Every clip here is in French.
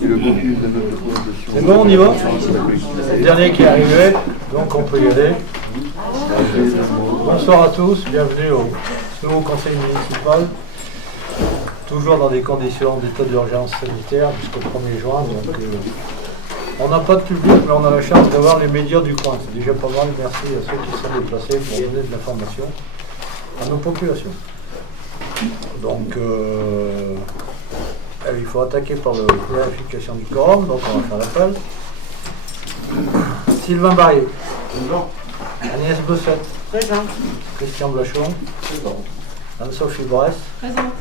C'est bon, on y va? Le dernier qui est arrivé, donc on peut y aller. Bonsoir à tous, bienvenue au nouveau conseil municipal. Toujours dans des conditions d'état d'urgence sanitaire jusqu'au 1er juin. Donc, on n'a pas de public, mais on a la chance d'avoir les médias du coin. C'est déjà pas mal. Merci à ceux qui sont déplacés pour donner de l'information à nos populations. Donc, il faut attaquer par la vérification du quorum. Donc, on va faire l'appel. Sylvain Barrier. Présent. Agnès Bossette. Présente. Christian Blachon. Présent. Anne-Sophie Bresse. Présente.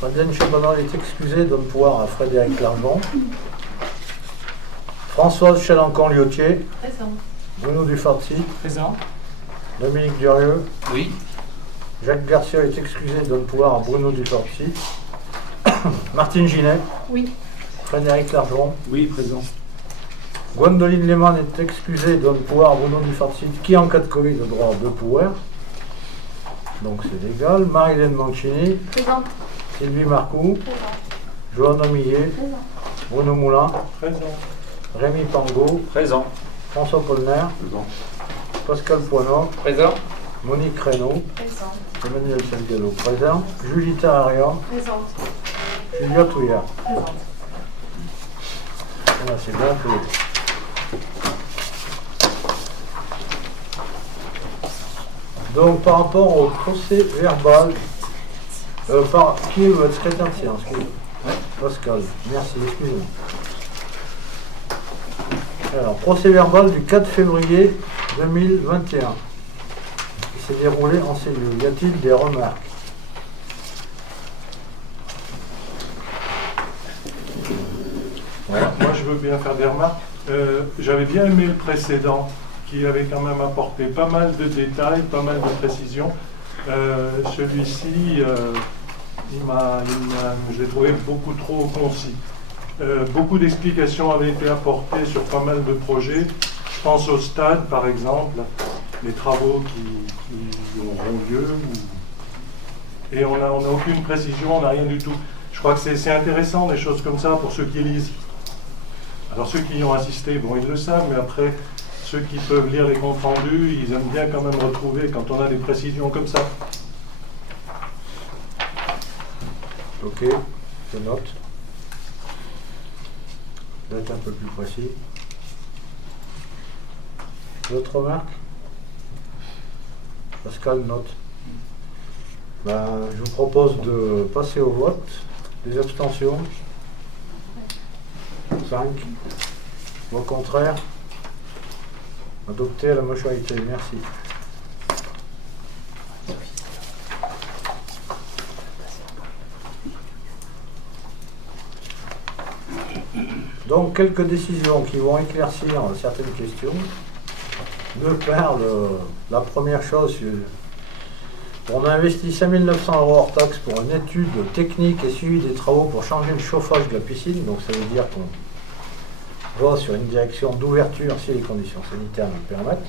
Madeleine Chabanon est excusée, donne pouvoir à Frédéric Largon. Françoise Chalancon-Liotier. Présent. Bruno Dufarcy. Présent. Dominique Durieux. Oui. Jacques Garcia est excusé, donne pouvoir à Bruno Dufarcy. Martine Ginet. Oui. Frédéric Largon. Oui, présent. Gwendoline Lehmann est excusée, donne pouvoir à Bruno Dufarcy, qui en cas de Covid a droit à 2 pouvoirs. Donc c'est légal. Marie-Hélène Mancini. Présente. Sylvie Marcoux. Présent. Johanna Millet. Présent. Bruno Moulin. Présent. Rémi Pangot. Présent. François Polner. Présent. Pascal Poinon. Présent. Monique Reynaud. Présent. Emmanuel Salgado. Présent. Julita Aria. Présente. Julia Touillard. Présente. Voilà, c'est bien appelé. Donc, par rapport au procès verbal, qui est votre secrétaire de séance? Pascal, merci, excusez-moi. Alors, procès verbal du 4 février 2021, qui s'est déroulé en ces lieux. Y a-t-il des remarques? Voilà. Moi, je veux bien faire des remarques. J'avais bien aimé le précédent, qui avait quand même apporté pas mal de détails, pas mal de précisions. Celui-ci, je l'ai trouvé beaucoup trop concis. Beaucoup d'explications avaient été apportées sur pas mal de projets. Je pense au stade, par exemple, les travaux qui auront lieu. Et on n'a aucune précision, on n'a rien du tout. Je crois que c'est intéressant, des choses comme ça, pour ceux qui lisent. Alors ceux qui y ont assisté, bon, ils le savent, mais après, ceux qui peuvent lire les comptes rendus, ils aiment bien quand même retrouver quand on a des précisions comme ça. Ok, je note. D'être un peu plus précis. D'autres remarques? Pascal note. Je vous propose de passer au vote. Des abstentions? 5. Au contraire? Adopté à la majorité. Merci. Donc, quelques décisions qui vont éclaircir certaines questions. De par la première chose, on a investi 5 900 € hors taxe pour une étude technique et suivi des travaux pour changer le chauffage de la piscine. Donc, ça veut dire qu'on va sur une direction d'ouverture si les conditions sanitaires nous le permettent.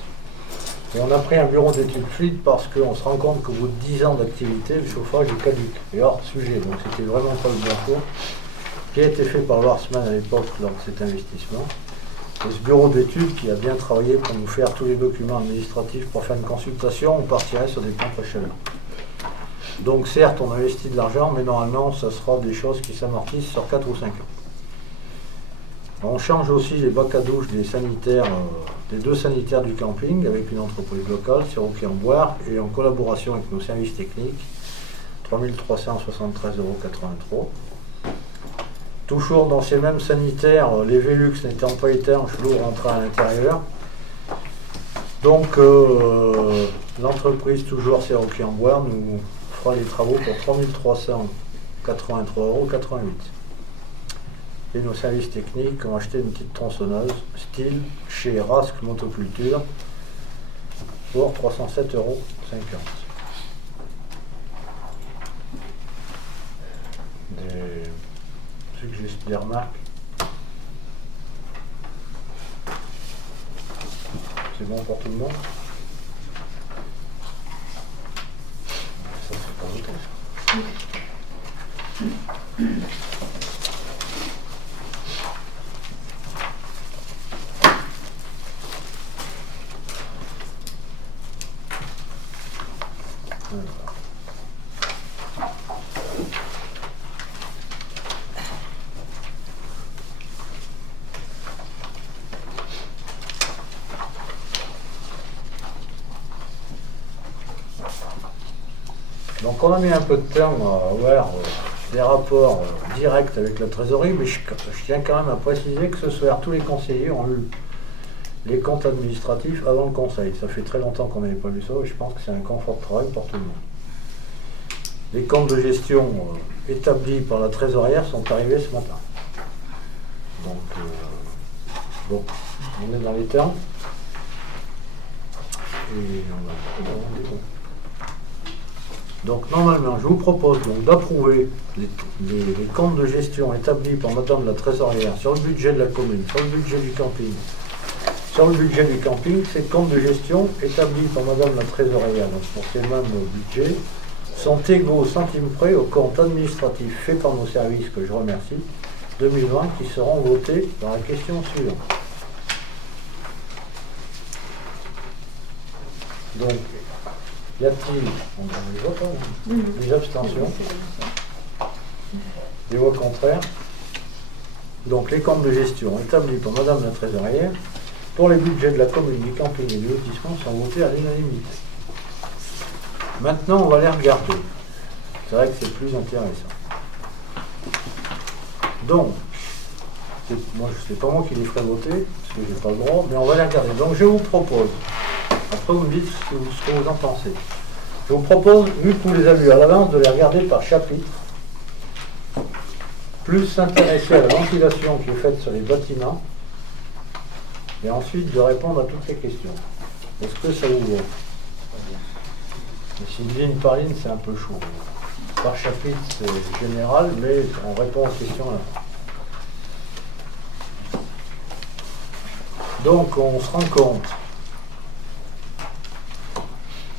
Et on a pris un bureau d'études fluide parce qu'on se rend compte qu'au bout de 10 ans d'activité, le chauffage est caduc et hors sujet. Donc, c'était vraiment pas le bon choix, qui a été fait par Warsman à l'époque lors de cet investissement. Et ce bureau d'études qui a bien travaillé pour nous faire tous les documents administratifs pour faire une consultation, on partirait sur des pompes à chaleur. Donc certes, on investit de l'argent, mais normalement, ça sera des choses qui s'amortissent sur 4 ou 5 ans. On change aussi les bacs à douche des sanitaires, des 2 sanitaires du camping avec une entreprise locale, Siroquet-en-Boire, et en collaboration avec nos services techniques, 3 373,83 €. Toujours dans ces mêmes sanitaires, les Velux n'étant pas étanches, l'eau rentra à l'intérieur. Donc l'entreprise, toujours Siroquet-en-Boire, nous fera les travaux pour 3 383,88 €. Et nos services techniques ont acheté une petite tronçonneuse style chez Rasque Motoculture pour 307,50 €. Des remarques? C'est bon pour tout le monde? Ça, c'est pas voté, ça. Donc on a mis un peu de temps à avoir des rapports directs avec la trésorerie, mais je tiens quand même à préciser que ce soir, tous les conseillers ont eu les comptes administratifs avant le conseil. Ça fait très longtemps qu'on n'avait pas vu ça et je pense que c'est un confort de travail pour tout le monde. Les comptes de gestion établis par la trésorière sont arrivés ce matin. Donc, bon, on est dans les temps. Et on va... Donc normalement, je vous propose donc d'approuver les comptes de gestion établis par Madame la trésorière sur le budget de la commune, sur le budget du camping. Sur le budget du camping, ces comptes de gestion établis par Madame la trésorière, donc pour ces mêmes budgets, sont égaux au centime près aux comptes administratifs faits par nos services, que je remercie, 2020, qui seront votés dans la question suivante. Donc, y a-t-il des abstentions? Des voix contraires? Donc, les comptes de gestion établis par Madame la trésorière pour les budgets de la commune, du camping et du lotissement sont votés à l'unanimité. Maintenant, on va les regarder. C'est vrai que c'est plus intéressant. Donc, moi, c'est pas moi qui les ferai voter, parce que j'ai pas le droit, mais on va les regarder. Donc, je vous propose, après vous me dites ce que vous en pensez. Je vous propose, vu que vous les avez vus à l'avance, de les regarder par chapitre, plus s'intéresser à la ventilation qui est faite sur les bâtiments, et ensuite de répondre à toutes les questions. Est-ce que ça vous va? Si ligne par ligne, c'est un peu chaud. Par chapitre, c'est général, mais on répond aux questions là. Donc, on se rend compte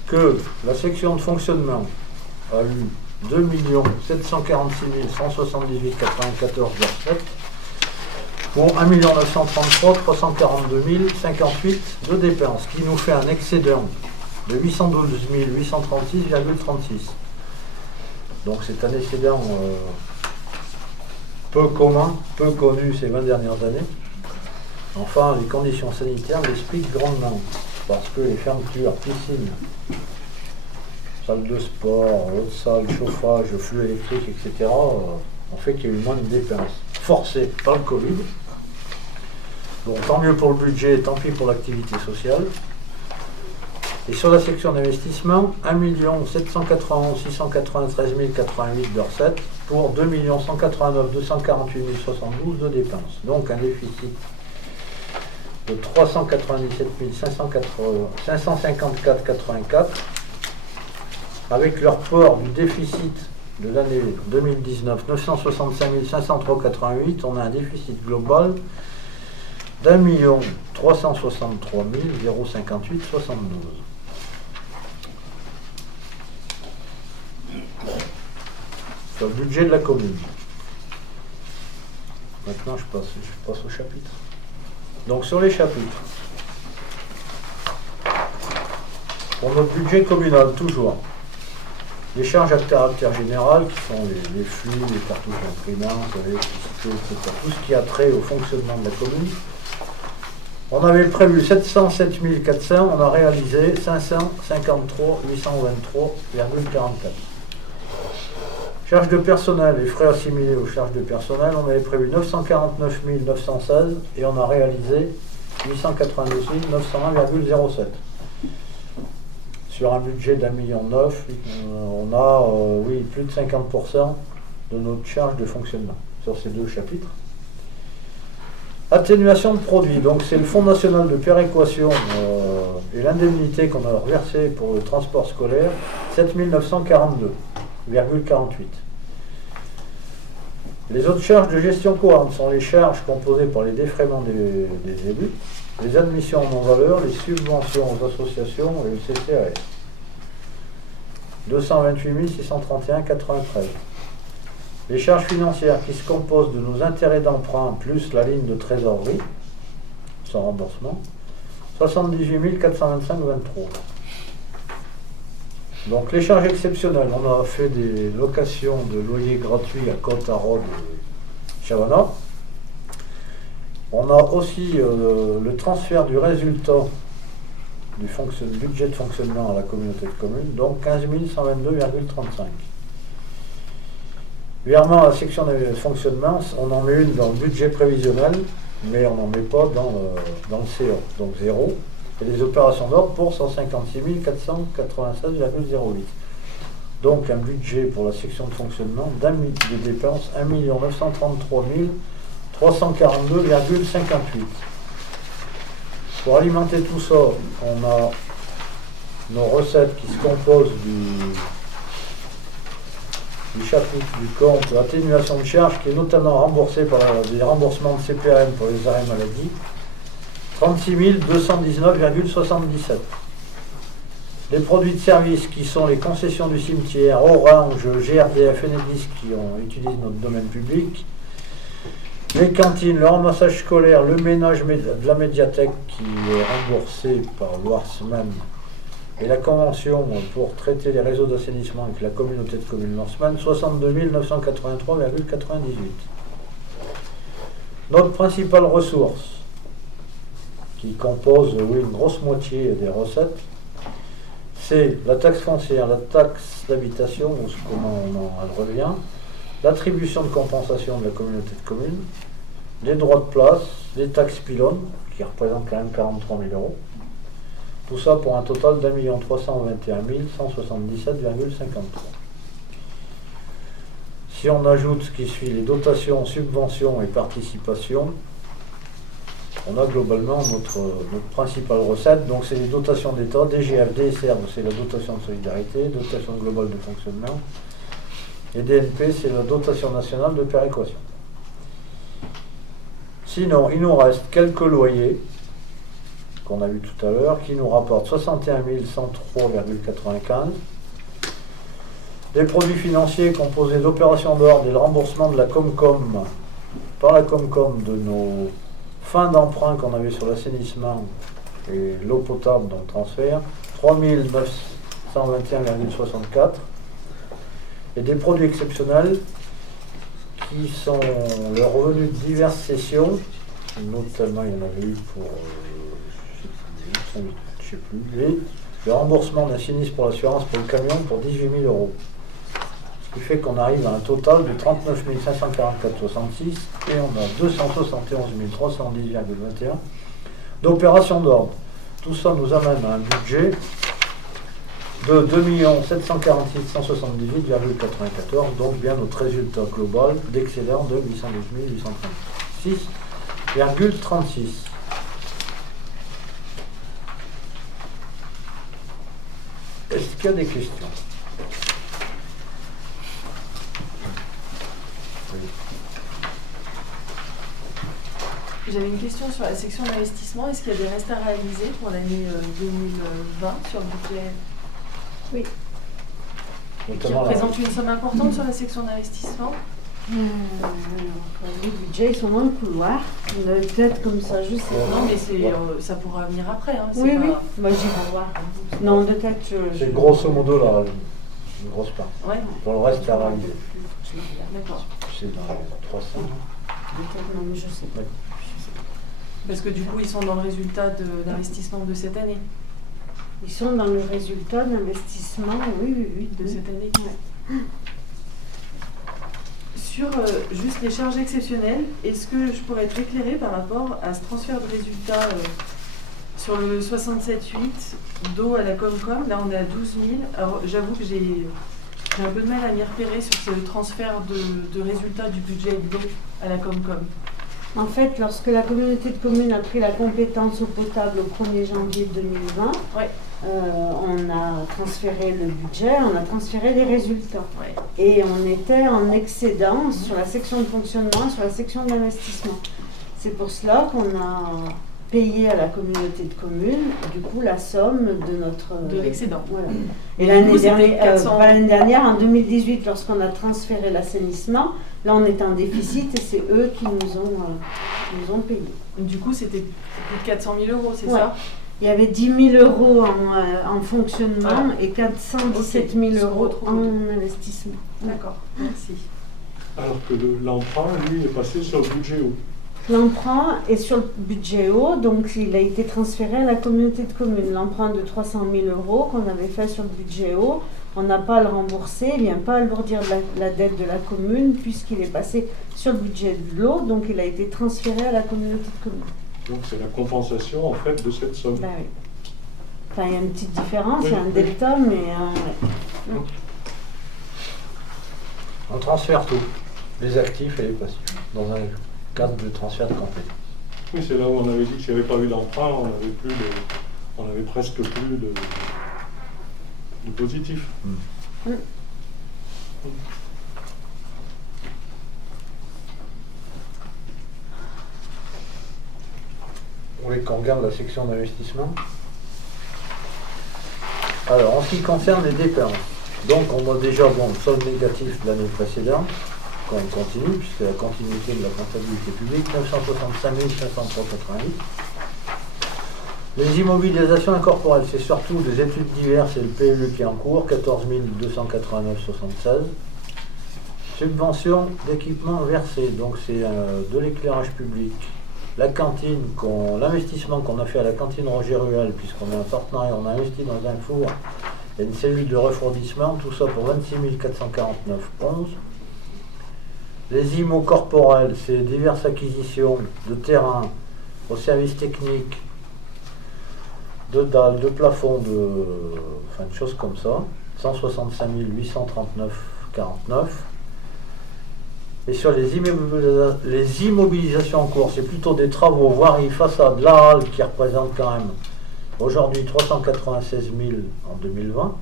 que la section de fonctionnement a eu 2 746 178 94,7 pour 1 933 342 058 de dépenses, qui nous fait un excédent de 812 836,36. Donc c'est un excédent peu commun, peu connu ces 20 dernières années. Enfin, les conditions sanitaires l'expliquent grandement, parce que les fermetures, piscines, salles de sport, haute salle, chauffage, flux électrique, etc., ont fait qu'il y a eu moins de dépenses, forcées par le Covid. Donc tant mieux pour le budget, tant pis pour l'activité sociale. Et sur la section d'investissement, 1 791 693 088 de recettes pour 2 189 248 072 de dépenses. Donc un déficit de 397 554,84 avec le report du déficit de l'année 2019, 965 503,88, on a un déficit global d'1 363 058,72. Sur le budget de la commune. Maintenant, je passe au chapitre. Donc, sur les chapitres, pour notre budget communal, toujours, les charges à caractère général, qui sont les flux, les cartouches d'imprimante, l'électricité, etc., tout ce qui a trait au fonctionnement de la commune. On avait prévu 707 400, on a réalisé 553 823,44. Charges de personnel et frais assimilés aux charges de personnel, on avait prévu 949 916 et on a réalisé 892 901,07. Sur un budget d'1,9 million, on a plus de 50% de notre charge de fonctionnement sur ces deux chapitres. Atténuation de produits, donc c'est le Fonds national de péréquation et l'indemnité qu'on a versée pour le transport scolaire, 7 942,48. Les autres charges de gestion courante sont les charges composées par les défraiements des élus, les admissions en non-valeur, les subventions aux associations et le CCAS. 228 631,93. Les charges financières qui se composent de nos intérêts d'emprunt plus la ligne de trésorerie, sans remboursement, 78 425,23. Donc les charges exceptionnelles, on a fait des locations de loyers gratuits à Côte-à-Rôde et Chavana. On a aussi le transfert du résultat budget de fonctionnement à la communauté de communes, donc 15 122,35. Virement à la section de fonctionnement, on en met une dans le budget prévisionnel, mais on n'en met pas dans le CO, donc 0. Et les opérations d'ordre pour 156 496,08. Donc un budget pour la section de fonctionnement de dépenses 1 933 342,58. Pour alimenter tout ça, on a nos recettes qui se composent du chapitre du compte atténuation de charges qui est notamment remboursé par des remboursements de CPAM pour les arrêts maladie, 36 219,77. Les produits de service qui sont les concessions du cimetière, Orange, GRDF, Enedis qui utilisent notre domaine public, les cantines, le ramassage scolaire, le ménage de la médiathèque qui est remboursé par l'Ouarsman et la convention pour traiter les réseaux d'assainissement avec la communauté de communes Norseman, 62 983,98. Notre principale ressource, qui compose une grosse moitié des recettes, c'est la taxe foncière, la taxe d'habitation, ou comment elle revient, l'attribution de compensation de la communauté de communes, les droits de place, les taxes pylônes, qui représentent quand même 43 000 euros. Tout ça pour un total d'1 321 177,53. Si on ajoute ce qui suit les dotations, subventions et participations, on a globalement notre principale recette. Donc c'est les dotations d'État, DGF, DSR, c'est la dotation de solidarité, dotation globale de fonctionnement, et DNP, c'est la dotation nationale de péréquation. Sinon, il nous reste quelques loyers qu'on a vu tout à l'heure, qui nous rapportent 61 103,95. Des produits financiers composés d'opérations d'ordre et le remboursement de la Comcom, par la Comcom, de nos fins d'emprunt qu'on avait sur l'assainissement et l'eau potable dans le transfert, 3 921,64. Et des produits exceptionnels qui sont le revenu de diverses sessions, notamment il y en avait eu pour, je sais plus, et le remboursement d'un sinistre pour l'assurance pour le camion pour 18 000 euros. Ce qui fait qu'on arrive à un total de 39 544,66 et on a 271 310,21 d'opérations d'ordre. Tout ça nous amène à un budget de 2 746 178,94, donc bien notre résultat global d'excédent de 812 836,36. Est-ce qu'il y a des questions? Oui. J'avais une question sur la section d'investissement. Est-ce qu'il y a des restes à réaliser pour l'année 2020 sur le budget? Oui. Qui représente une somme importante sur la section d'investissement? Alors, les budgets, ils sont dans le couloir. Peut-être comme ça, je sais pas. Non, mais ça pourra venir après. Hein, Oui, pas... oui. Bah, j'irai voir. Non, de tête, c'est grosso modo là, une grosse part. Ouais. Pour le reste, à réaliser. D'accord. C'est dans les 300. Peut-être, non, mais je sais pas. Parce que du coup, ils sont dans le résultat d'investissement de cette année. Ils sont dans le résultat d'investissement, oui. De cette année. Ouais. Sur juste les charges exceptionnelles, est-ce que je pourrais être éclairée par rapport à ce transfert de résultats sur le 67.8 d'eau à la Comcom? Là, on est à 12 000. Alors, j'avoue que j'ai un peu de mal à m'y repérer sur ce transfert de résultats du budget d'eau à la Comcom. En fait, lorsque la communauté de communes a pris la compétence eau potable au 1er janvier 2020, ouais. On a transféré le budget, on a transféré les résultats. Ouais. Et on était en excédent sur la section de fonctionnement, sur la section d'investissement. C'est pour cela qu'on a payé à la communauté de communes, du coup, la somme de notre... De l'excédent. Voilà. Et Et l'année dernière, en 2018, lorsqu'on a transféré l'assainissement, là on était en déficit et c'est eux qui nous ont payé. Du coup, c'était plus de 400 000 euros, c'est ouais. ça? Il y avait 10 000 euros en fonctionnement voilà. Et 417 000 euros en investissement. D'accord, merci. Alors que l'emprunt, lui, est passé sur le budget eau. L'emprunt est sur le budget eau, donc il a été transféré à la communauté de communes. L'emprunt de 300 000 € qu'on avait fait sur le budget eau, on n'a pas à le rembourser, il ne vient pas alourdir la dette de la commune puisqu'il est passé sur le budget de l'eau, donc il a été transféré à la communauté de communes. Donc c'est la compensation en fait de cette somme. Ben oui. Enfin, il y a une petite différence, il y a un Oui. delta, mais ouais. On transfère tout, les actifs et les passifs, dans un cadre de transfert de compétences. Oui, c'est là où on avait dit que s'il n'y avait pas eu d'emprunt, on avait presque plus de positif. Mm. Vous voulez qu'on regarde la section d'investissement? Alors, en ce qui concerne les dépenses, donc on a déjà le solde négatif de l'année précédente, qu'on continue, puisque la continuité de la comptabilité publique, 965 503,88. Les immobilisations incorporelles, c'est surtout des études diverses et le PLU qui est en cours, 14 289,76. Subventions d'équipement versées, donc c'est de l'éclairage public. La cantine, l'investissement qu'on a fait à la cantine Roger Ruel, puisqu'on est un partenaire, on a investi dans un four et une cellule de refroidissement, tout ça pour 26 449,11. Les IMO corporels, c'est diverses acquisitions de terrain au service technique, de dalles, de plafonds, de choses comme ça, 165 839,49. Et sur les immobilisations en cours, c'est plutôt des travaux, voirie, façade, la halle qui représente quand même aujourd'hui 396 000 en 2020,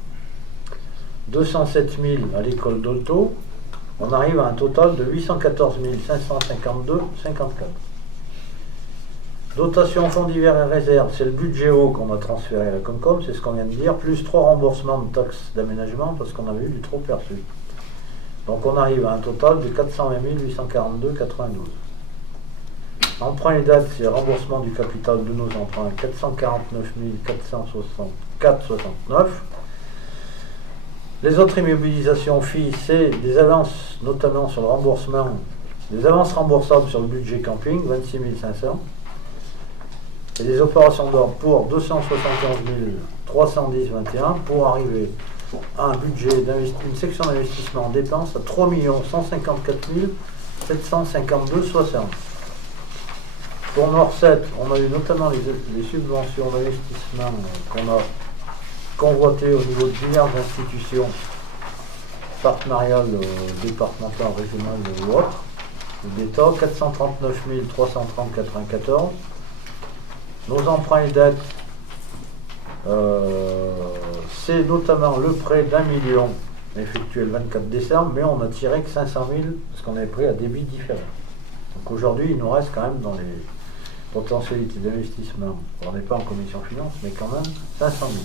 207 000 à l'école d'Olto, on arrive à un total de 814 552,54. Dotation fonds divers et réserves, c'est le budget eau qu'on a transféré à la Comcom, c'est ce qu'on vient de dire, plus 3 remboursements de taxes d'aménagement parce qu'on avait eu du trop perçu. Donc on arrive à un total de 420 842,92. Emprunt et dette, c'est remboursement du capital de nos emprunts, 449 464,69. Les autres immobilisations FI, c'est des avances, notamment sur le remboursement, des avances remboursables sur le budget camping, 26 500. Et des opérations d'ordre pour 271 310,21 pour arriver à un budget une section d'investissement en dépenses à 3 154 752,60. Pour nos recettes, on a eu notamment les subventions d'investissement qu'on a convoitées au niveau de diverses institutions partenariales, départementales, régionales ou autres, d'État, 439 330,94. Nos emprunts et dettes, c'est notamment le prêt d'1 million effectué le 24 décembre, mais on n'a tiré que 500 000 parce qu'on avait pris à débit différent. Donc aujourd'hui, il nous reste quand même dans les potentialités d'investissement, on n'est pas en commission finance, mais quand même 500 000.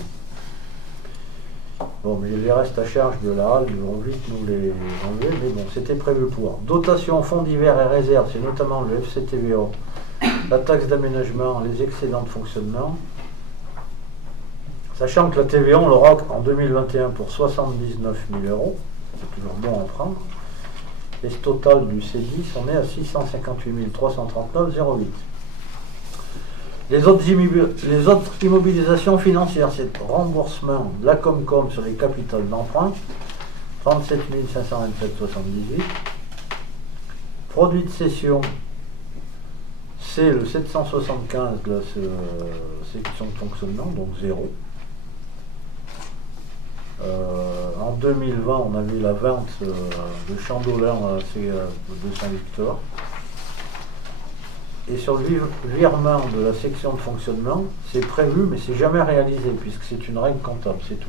Bon, mais les restes à charge de la halle, ils vont vite nous les enlever, mais bon, c'était prévu pour. Dotation, fonds divers et réserves, c'est notamment le FCTVA, la taxe d'aménagement, les excédents de fonctionnement. Sachant que la TVA, on l'aura en 2021 pour 79 000 €, c'est toujours bon à prendre. Et ce total du C10, on est à 658 339,08. Les autres immobilisations financières, c'est remboursement de la Comcom sur les capitales d'emprunt, 37 527,78. Produit de cession, c'est le 775 de la section de fonctionnement, donc 0. En 2020, on a vu la vente de Chandolin de Saint-Victor. Et sur le virement de la section de fonctionnement, c'est prévu, mais c'est jamais réalisé, puisque c'est une règle comptable, c'est tout.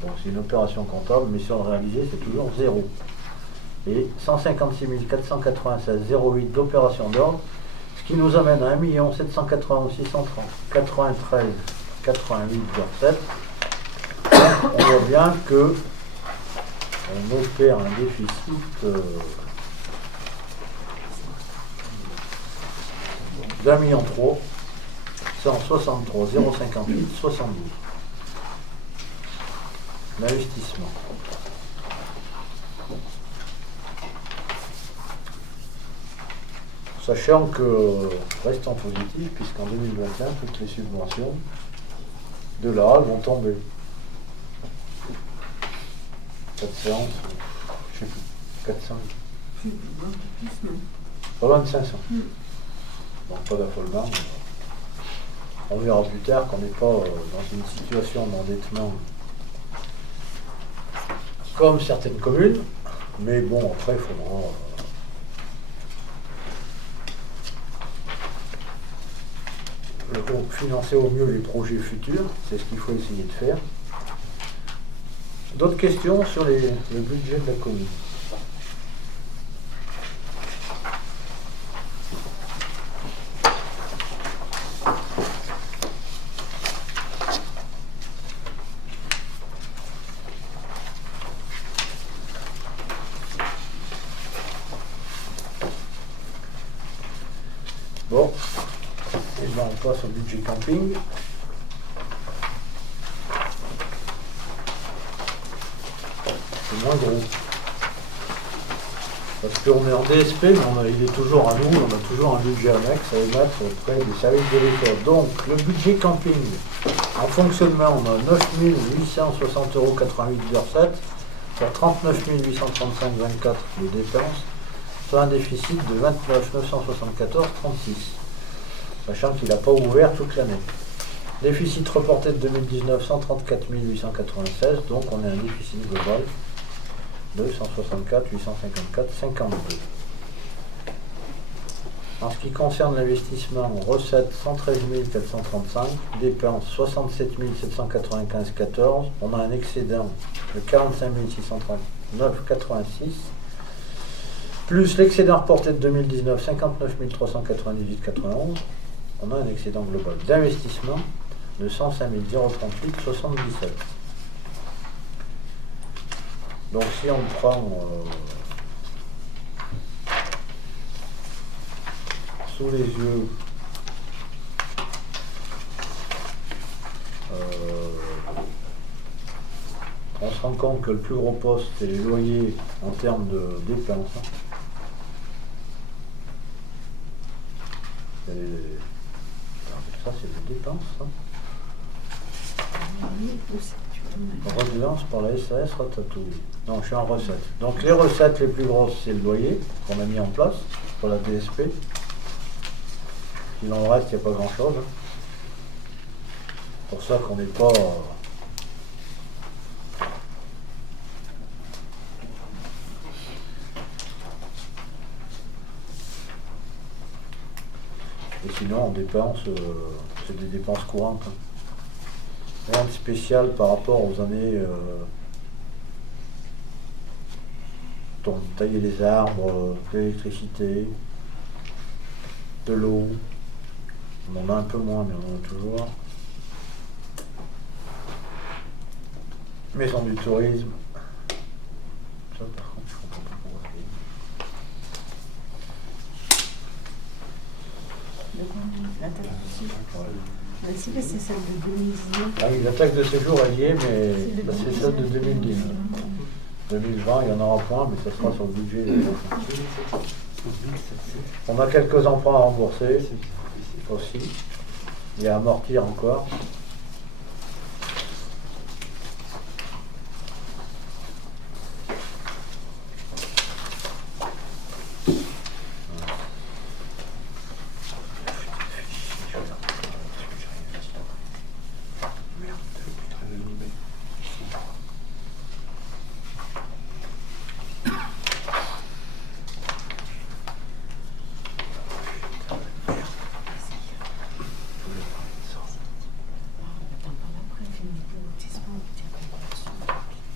Donc c'est une opération comptable, mais sur le réalisé, c'est toujours 0. Et 156 496,08 d'opération d'ordre, ce qui nous amène à 1 791 693,88,7. On voit bien que on opère un déficit d'1 million 3, 163 058 72. L'investissement. sachant que, restant positif, puisqu'en 2021, toutes les subventions de la HAL vont tomber. 400, je sais plus, 400, pas loin de 500. Donc pas d'affolement. On verra plus tard qu'on n'est pas dans une situation d'endettement comme certaines communes, mais bon, après, il faudra financer au mieux les projets futurs, c'est ce qu'il faut essayer de faire. D'autres questions sur le budget de la commune? Bon, et ben on passe au budget camping. C'est moins gros. Parce qu'on est en DSP, mais il est toujours à nous, on a toujours un budget annexe à émettre auprès des services de l'État. Donc le budget camping, en fonctionnement, on a 9 860,88 € de recettes, pour 39 835,24 € de dépenses, soit un déficit de 29 974,36 €, sachant qu'il n'a pas ouvert toute l'année. Déficit reporté de 2019, 134 896, donc on a un déficit global de 164 854,52. En ce qui concerne l'investissement, recettes 113 435, dépenses 67 795,14, on a un excédent de 45 639,86, plus l'excédent reporté de 2019, 59 398,91, on a un excédent global d'investissement de 105 038,77. Donc si on prend sous les yeux on se rend compte que le plus gros poste c'est les loyers en termes de dépenses. Ça c'est les dépenses. Redevance par la SAS Ratatouille. Non, je suis en recette. Donc les recettes les plus grosses, c'est le loyer qu'on a mis en place pour la DSP. Il en reste, il n'y a pas grand-chose. C'est pour ça qu'on n'est pas... Et sinon, on dépense, c'est des dépenses courantes. Rien de spécial par rapport aux années tailler les arbres, l'électricité, de l'eau. On en a un peu moins, mais on en a toujours. Maison du tourisme. Ça, par contre, je comprends pas pourquoi La taxe aussi. Si, mais c'est celle de 2019. Ah oui, la taxe de séjour, elle y est, mais c'est celle de 2010. 2020, il y en aura point, mais ça sera sur le budget. On a quelques emprunts à rembourser aussi, et à amortir encore.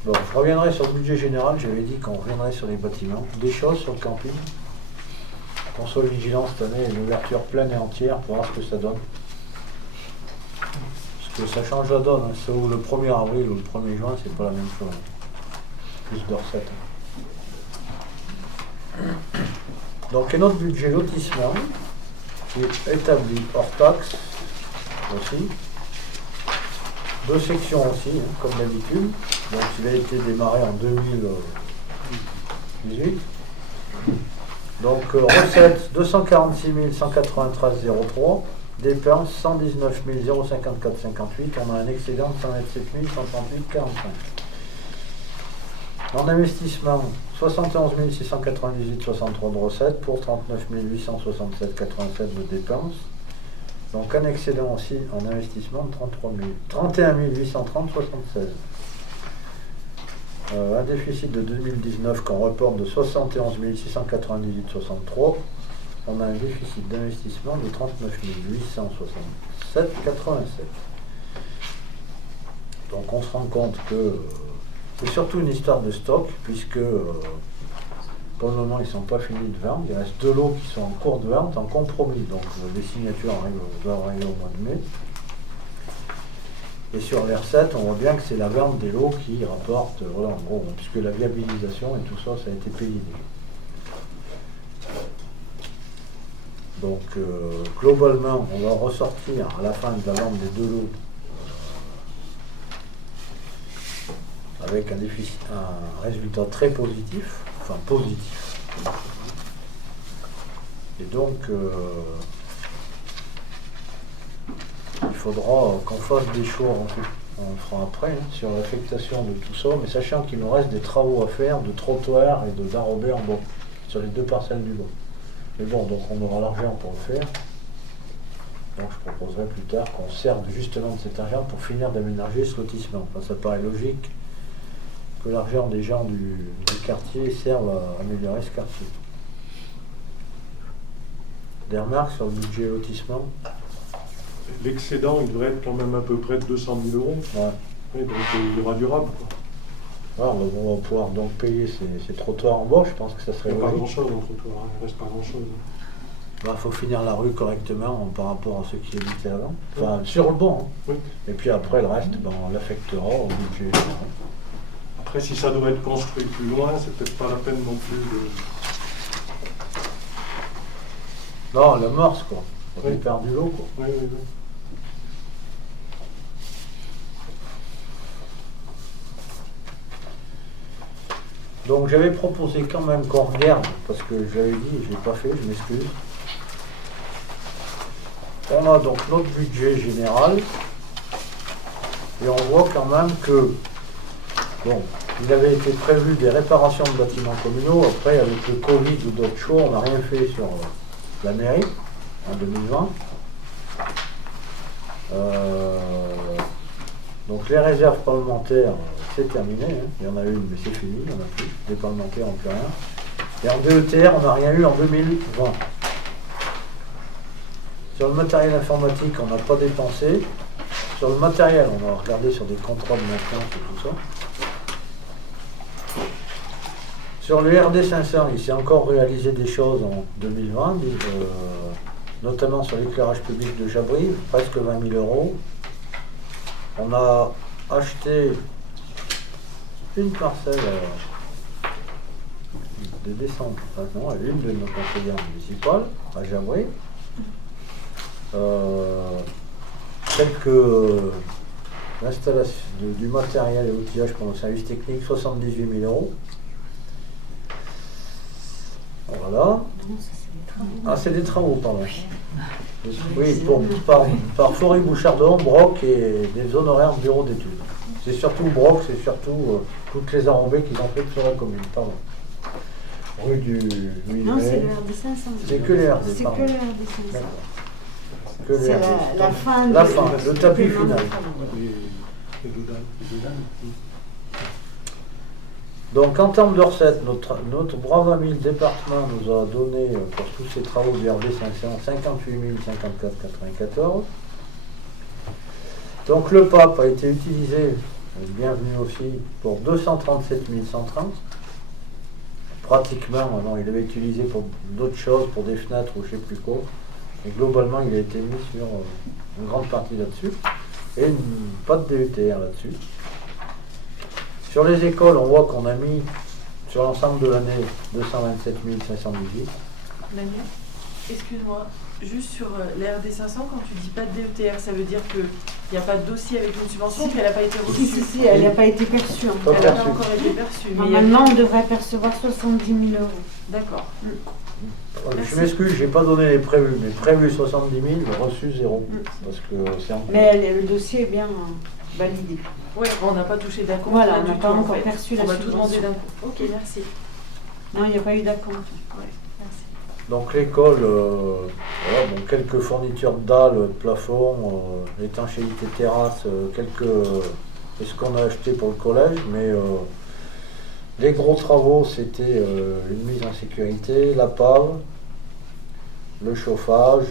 Bon, je reviendrai sur le budget général, j'avais dit qu'on reviendrait sur les bâtiments. Des choses sur le camping. Qu'on soit vigilant cette année, une ouverture pleine et entière pour voir ce que ça donne. Parce que ça change la donne, hein. C'est le 1er avril ou le 1er juin, c'est pas la même chose. Plus de recettes. Donc, et notre budget lotissement, qui est établi hors taxe aussi. 2 sections aussi, hein, comme d'habitude. Donc il a été démarré en 2018. Donc recettes 246 193,03, dépenses 119 054,58, on a un excédent de 127 138,45. En investissement, 71 698,63 de recettes pour 39 867,87 de dépenses. Donc un excédent aussi en investissement de 31 830,76. Un déficit de 2019 qu'on reporte de 71 698,63. On a un déficit d'investissement de 39 867,87. Donc on se rend compte que c'est surtout une histoire de stock, puisque pour le moment ils ne sont pas finis de vendre. Il reste 2 lots qui sont en cours de vente, en compromis. Donc les signatures doivent arriver au mois de mai. Et sur les recettes, on voit bien que c'est la vente des lots qui rapporte, voilà, en gros, puisque la viabilisation et tout ça, ça a été payé déjà. Donc globalement, on va ressortir à la fin de la vente des 2 lots avec un résultat très positif, enfin positif. Et donc il faudra qu'on fasse des choix, on le fera après, hein, sur l'affectation de tout ça, mais sachant qu'il nous reste des travaux à faire de trottoirs et d'enrobés en bas, sur les 2 parcelles du bas. Mais bon, donc on aura l'argent pour le faire. Donc je proposerai plus tard qu'on serve justement de cet argent pour finir d'aménager ce lotissement. Enfin, ça paraît logique que l'argent des gens du quartier serve à améliorer ce quartier. Des remarques sur le budget lotissement? L'excédent, il devrait être quand même à peu près de 200 000 euros. Ouais. Oui, donc il y aura durable. Alors, on va pouvoir donc payer ces trottoirs en bas, je pense que ça serait Il n'y a pas logique. grand-chose en trottoir, il ne reste pas grand-chose. Il faut finir la rue correctement par rapport à ceux qui habitaient avant. Enfin, sur le banc. Hein. Oui. Et puis après, le reste, on l'affectera au budget. Après, si ça doit être construit plus loin, c'est peut-être pas la peine non plus de... Non, la morse, quoi. On Oui. perd du lot, quoi. Oui, oui, oui. Donc j'avais proposé quand même qu'on regarde, parce que j'avais dit, je ne l'ai pas fait, je m'excuse. On a donc notre budget général, et on voit quand même que, bon, il avait été prévu des réparations de bâtiments communaux, après avec le Covid ou d'autres choses, on n'a rien fait sur la mairie en 2020. Donc les réserves parlementaires, c'est terminé, hein. Il y en a une, mais c'est fini, il n'y en a plus. Les parlementaires n'ont plus rien. Et en DETR, on n'a rien eu en 2020. Sur le matériel informatique, on n'a pas dépensé. Sur le matériel, on a regardé sur des contrats de maintenance et tout ça. Sur le RD 500, il s'est encore réalisé des choses en 2020, notamment sur l'éclairage public de Jabrive, presque 20 000 euros. On a acheté une parcelle de descente, non, une de nos conseillères municipales à Jabrive. Quelques installations du matériel et outillage pour le service technique, 78 000 euros. Voilà. Ah, c'est des travaux, pardon. Oui, par Forêt-Bouchardon, Broc et des honoraires de bureau d'études. C'est surtout Broc, c'est surtout toutes les enrobées qu'ils ont faites sur la commune, pardon. Rue du 8 Non, mai. c'est le RD 500. C'est que les RD, C'est pardon. que le RD 500. Que les C'est RD. la fin La du- fin, le tapis du paiement final. des travaux. Et Doudan. Donc en termes de recettes, notre brave ami le département nous a donné pour tous ces travaux du RD 500 58 054,94. Donc le PAP a été utilisé, bienvenue aussi, pour 237 130. Pratiquement, non, il avait utilisé pour d'autres choses, pour des fenêtres ou je ne sais plus quoi. Et globalement, il a été mis sur une grande partie là-dessus. Et pas de DETR là-dessus. Sur les écoles, on voit qu'on a mis sur l'ensemble de l'année 227 518. Manu, excuse-moi, juste sur l'RD 500, quand tu dis pas de DETR, ça veut dire qu'il n'y a pas de dossier avec une subvention, qu'elle n'a pas été reçue. Si, elle n'a pas été perçue. Pas Elle n'a perçue. pas encore été perçue. Mais il y a- Normalement, on devrait percevoir 70 000 euros. D'accord. Merci. Je m'excuse, j'ai pas donné les prévus, mais prévus 70 000, reçu 0. Parce que c'est en cours. Mais le dossier est bien validé. Oui, on n'a pas touché d'acompte. Voilà, là, on n'a du pas tout, en encore fait. perçu la On va tout demander subvention. d'un coup. Ok, merci. Non, il n'y a pas eu d'acompte. Ouais, merci. Donc l'école, voilà, bon, quelques fournitures de dalles, de plafond, étanchéité terrasse, c'est ce qu'on a acheté pour le collège, mais les gros travaux, c'était une mise en sécurité, la pave, le chauffage,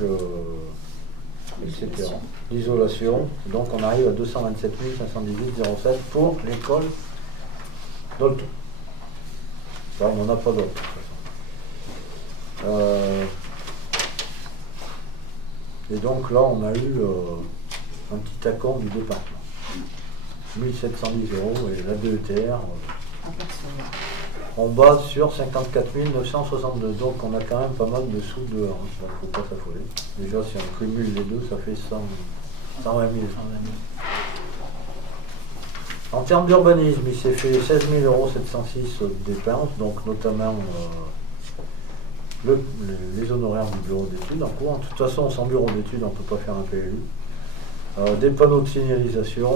etc. L'isolation. Donc on arrive à 227 518,07 pour l'école d'Olton. Là, on n'en a pas d'autres. De toute façon. Et donc là, on a eu un petit acompte du département. 1710 € et la DETR, on base sur 54 962. Donc on a quand même pas mal de sous dehors. Il ne faut pas s'affoler. Déjà, si on cumule les deux, ça fait 120 000. En termes d'urbanisme, il s'est fait 16 706 € de dépenses, donc notamment les honoraires du bureau d'études en cours. De toute façon, sans bureau d'études, on ne peut pas faire un PLU. Des panneaux de signalisation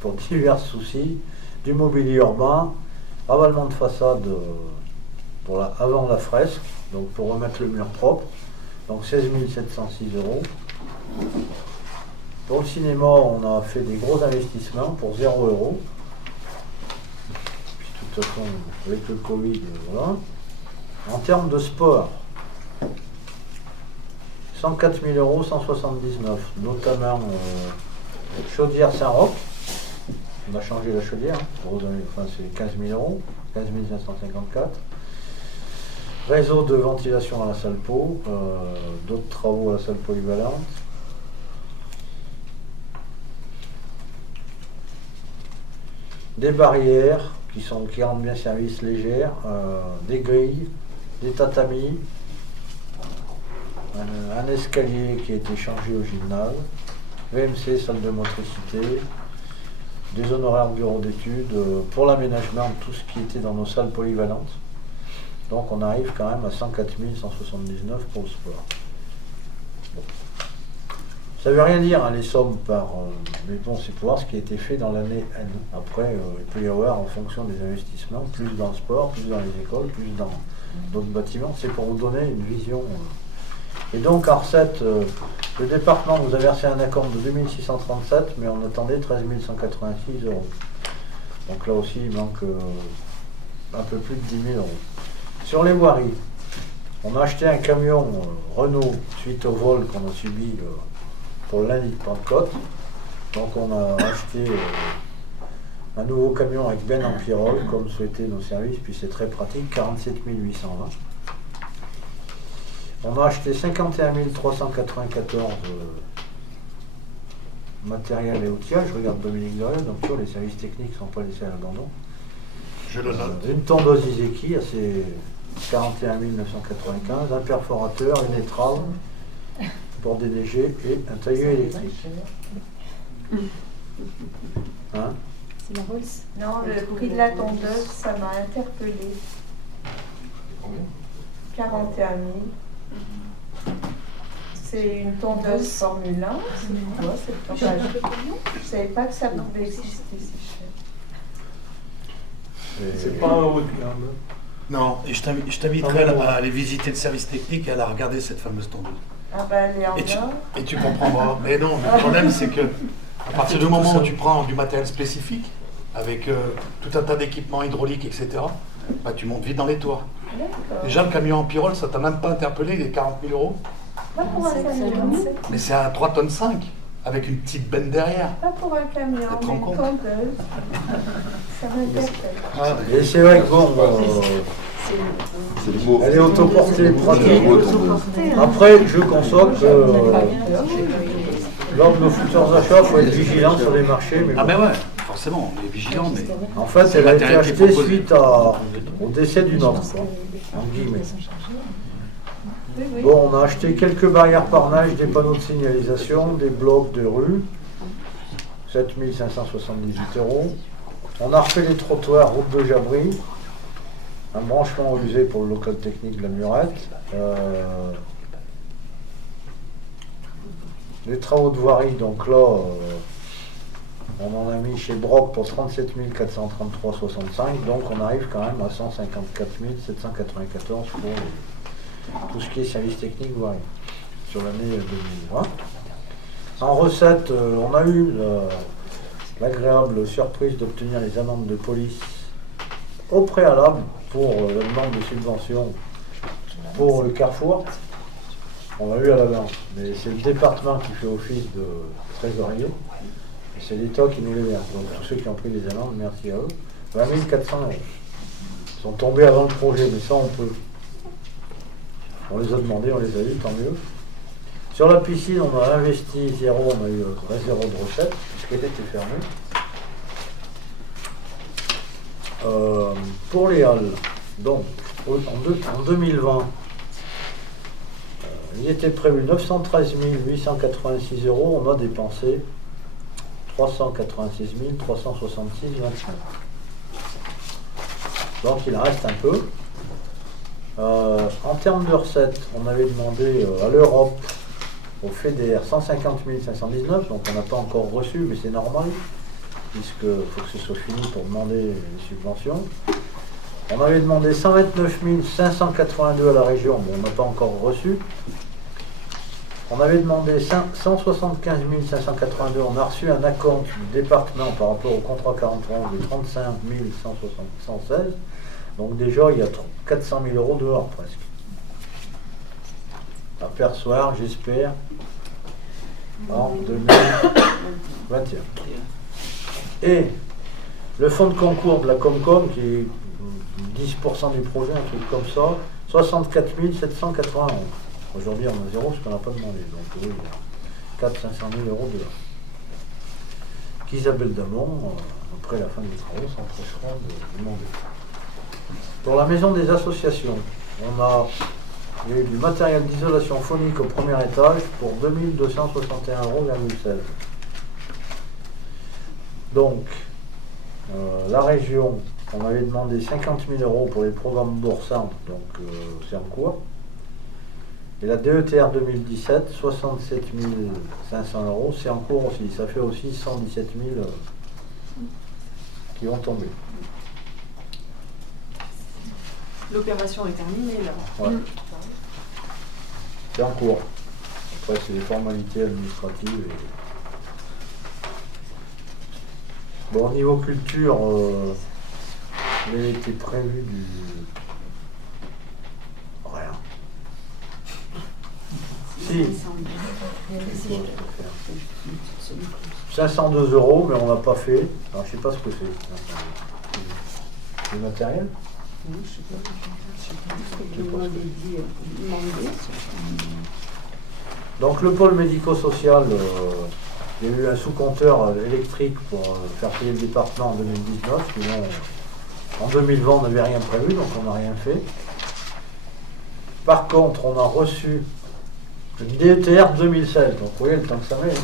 pour divers soucis, du mobilier urbain, ravalement de façade avant la fresque, donc pour remettre le mur propre, donc 16 706 €. Pour le cinéma, on a fait des gros investissements pour 0 €. Puis de toute façon, avec le Covid, voilà. En termes de sport, 104 000 €, 179, notamment chaudière Saint-Roch. On a changé la chaudière, enfin c'est 15 000 €, 15 554. Réseau de ventilation à la salle Po, d'autres travaux à la salle polyvalente. Des barrières qui rendent bien service légères, des grilles, des tatamis, un escalier qui a été changé au gymnase, VMC, salle de motricité, des honoraires de bureau d'études pour l'aménagement de tout ce qui était dans nos salles polyvalentes. Donc on arrive quand même à 104 179 pour le sport. Bon. Ça ne veut rien dire, hein, les sommes mais bon, c'est pour voir ce qui a été fait dans l'année N. Après, il peut y avoir, en fonction des investissements, plus dans le sport, plus dans les écoles, plus dans d'autres bâtiments. C'est pour vous donner une vision. Et donc, en recette, le département vous a versé un acompte de 2637, mais on attendait 13 186 €. Donc là aussi, il manque un peu plus de 10 000 €. Sur les voiries, on a acheté un camion Renault suite au vol qu'on a subi pour le lundi de Pentecôte. Donc on a acheté un nouveau camion avec benne en pyrrole, comme souhaitaient nos services, puis c'est très pratique, 47 820. On a acheté 51 394 matériel et outillage. Je regarde Dominique Dorel, donc sur les services techniques ne sont pas laissés à l'abandon. Je le note. Une tondeuse Izeki, c'est 41 995, un perforateur, une étrave pour déneiger et un tailleur électrique. Hein? C'est la Rolls. Non, le prix de la tondeuse, ça m'a interpellée. 41 000. C'est une tondeuse Formule 1. C'est quoi cette tondeuse? Je ne savais pas que ça pouvait exister si cher. C'est pas un haut de gamme. Non, et je t'inviterai à aller visiter le service technique et à la regarder, cette fameuse tondeuse. Ah ben, elle est en Et or. tu comprendras. Mais non, le problème, c'est que à partir du moment où tu prends du matériel spécifique, avec tout un tas d'équipements hydrauliques, etc., bah, tu montes vite dans les toits. D'accord. Déjà, le camion en pyrrole, ça t'a même pas interpellé, les 40 000 €. Pas pour un camion. Mais c'est un 3,5 tonnes, avec une petite benne derrière. Pas pour un camion, Tu te mais rends une compte? tondeuse. Ça m'interpelle. Et c'est vrai que bon, C'est le mot. elle est autoportée, pratique. Autoporté, hein. Après, je conçois que lors de nos futurs achats, il faut être vigilant sur les marchés. Mais Ah bon. ben ouais, forcément, on est vigilant, mais... En fait, C'est elle a le été matériel qui est achetée proposé. suite au décès d'une autre, quoi, en guillemets. Oui, oui. Bon, on a acheté quelques barrières par neige, des panneaux de signalisation, des blocs de rue, 7 578 €. On a refait les trottoirs, route de Jabri, un branchement usé pour le local technique de la Murette. Les travaux de voirie, donc là, on en a mis chez Brock pour 37 433,65, donc on arrive quand même à 154 794 pour tout ce qui est service technique voirie sur l'année 2020. En recette, on a eu l'agréable surprise d'obtenir les amendes de police au préalable pour la demande de subvention pour le Carrefour. On l'a eu à l'avance, mais c'est le département qui fait office de trésorier, et c'est l'État qui nous les verse. Donc tous ceux qui ont pris les amendes, merci à eux. 20 400 €. Ils sont tombés avant le projet, mais ça on peut. On les a demandés, on les a eu, tant mieux. Sur la piscine, on a investi 0, on a eu 0 de recette, puisqu'elle était fermée. Pour les halles, donc en 2020, il était prévu 913 886 €, on a dépensé 386 366,25. Donc il en reste un peu. En termes de recettes, on avait demandé à l'Europe, au FEDER, 150 519, donc on n'a pas encore reçu, mais c'est normal, puisqu'il faut que ce soit fini pour demander les subventions. On avait demandé 129 582 à la région, bon, on n'a pas encore reçu. On avait demandé 175 582, on a reçu un acompte du département par rapport au contrat 43 de 35 116. Donc déjà, il y a 400 000 € dehors presque. À percevoir, j'espère, en 2021. Et le fonds de concours de la Comcom, qui est 10% du projet, un truc comme ça, 64 791. Aujourd'hui, on a 0 parce qu'on n'a pas demandé. Donc oui, il y a 400 500 000 € dehors. Qu'Isabelle Damon, après la fin des travaux, s'empressera de demander. Pour la maison des associations, il y a eu du matériel d'isolation phonique au premier étage pour 2 261,16 €. Donc, la région, on avait demandé 50 000 € pour les programmes Boursan, donc c'est en cours. Et la DETR 2017, 67 500 €, c'est en cours aussi. Ça fait aussi 117 000 qui vont tomber. L'opération est terminée là. Ouais. C'est en cours. Après, c'est des formalités administratives. Bon, au niveau culture, il était prévu du... Rien. Si. 502 €, mais on l'a pas fait. Alors, je sais pas ce que c'est. Du matériel? Donc le pôle médico-social, il y a eu un sous-compteur électrique pour faire payer le département en 2019. Sinon, en 2020, on n'avait rien prévu, donc on n'a rien fait. Par contre, on a reçu une DETR 2016. Donc vous voyez le temps que ça met.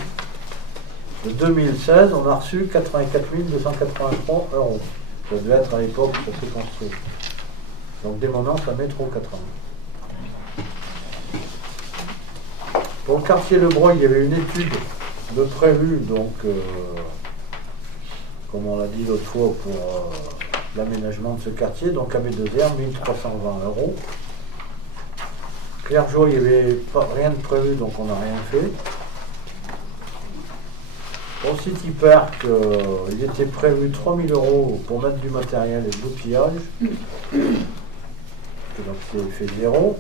De 2016, on a reçu 84 283 €. Ça devait être à l'époque où ça s'est construit. Donc dès maintenant, ça met trop 4 ans. Pour le quartier Le Breuil, il y avait une étude de prévue, donc comme on l'a dit l'autre fois, pour l'aménagement de ce quartier, donc à B2R, 1320 €. Clergeau, il n'y avait rien de prévu, donc on n'a rien fait. Au City Park, il était prévu 3 000 € pour mettre du matériel et de l'outillage. Donc c'est fait 0.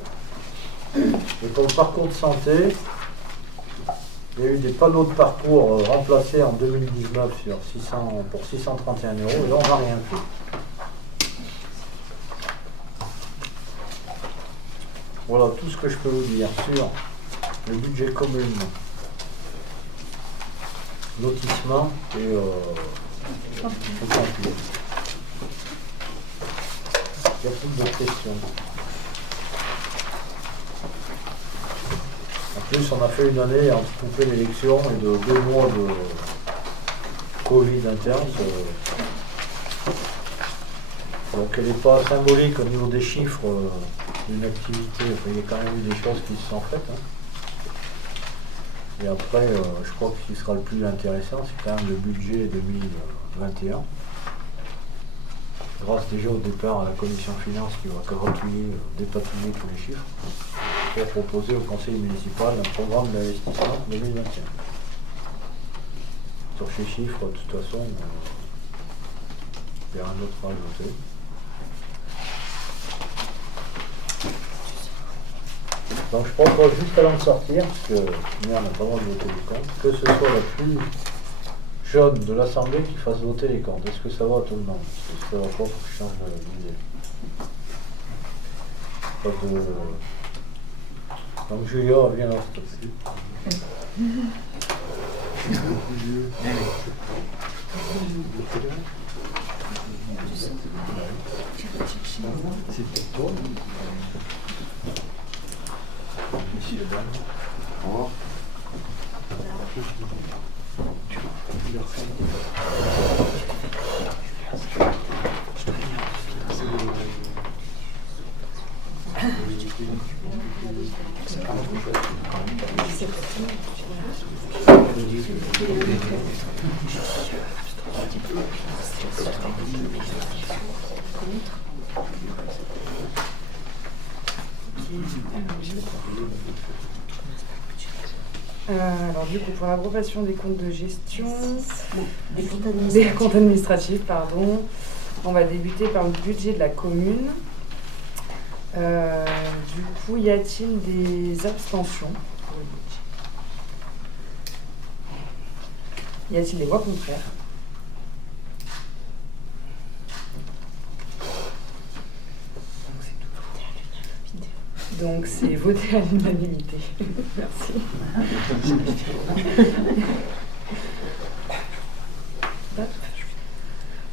Et pour le parcours de santé, il y a eu des panneaux de parcours remplacés en 2019 pour 631 €, et là on n'a rien fait. Voilà tout ce que je peux vous dire sur le budget commun, lotissement et camping. Il y a plus de questions. En plus, on a fait une année entre couper l'élection et de 2 mois de Covid interne. Donc elle n'est pas symbolique au niveau des chiffres d'une activité. Enfin, il y a quand même eu des choses qui se sont faites. Hein. Et après, je crois que ce qui sera le plus intéressant, c'est quand même le budget 2021. Grâce déjà au départ à la commission finance qui va dépatouiller tous les chiffres, pour proposer au conseil municipal un programme d'investissement 2021. Sur ces chiffres, de toute façon, il y a un autre à ajouter. Donc je propose juste avant de sortir, parce que on n'a pas le droit de voter les comptes, que ce soit la plus jeune de l'Assemblée qui fasse voter les comptes. Est-ce que ça va à tout le monde? Parce que ça va pas, faut que je change d'idée. Pas de... Donc Julia, viens là, s'il te plaît. C'est toi. Ici, les dames. Au revoir. Alors du coup, pour l'approbation des comptes de gestion, des comptes administratifs, pardon, on va débuter par le budget de la commune. Du coup, y a-t-il des abstentions pour le budget? Y a-t-il des voix contraires? Donc c'est voté à l'unanimité. Merci.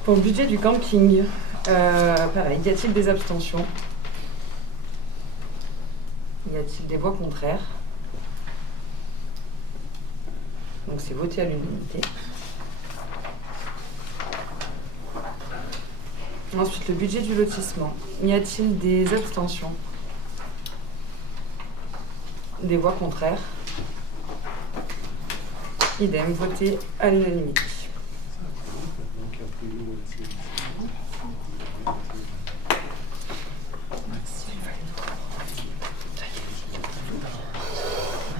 Pour le budget du camping, pareil, y a-t-il des abstentions? Y a-t-il des voix contraires? Donc c'est voté à l'unanimité. Ensuite, le budget du lotissement. Y a-t-il des abstentions? Des voix contraires? Idem, voté à l'unanimité.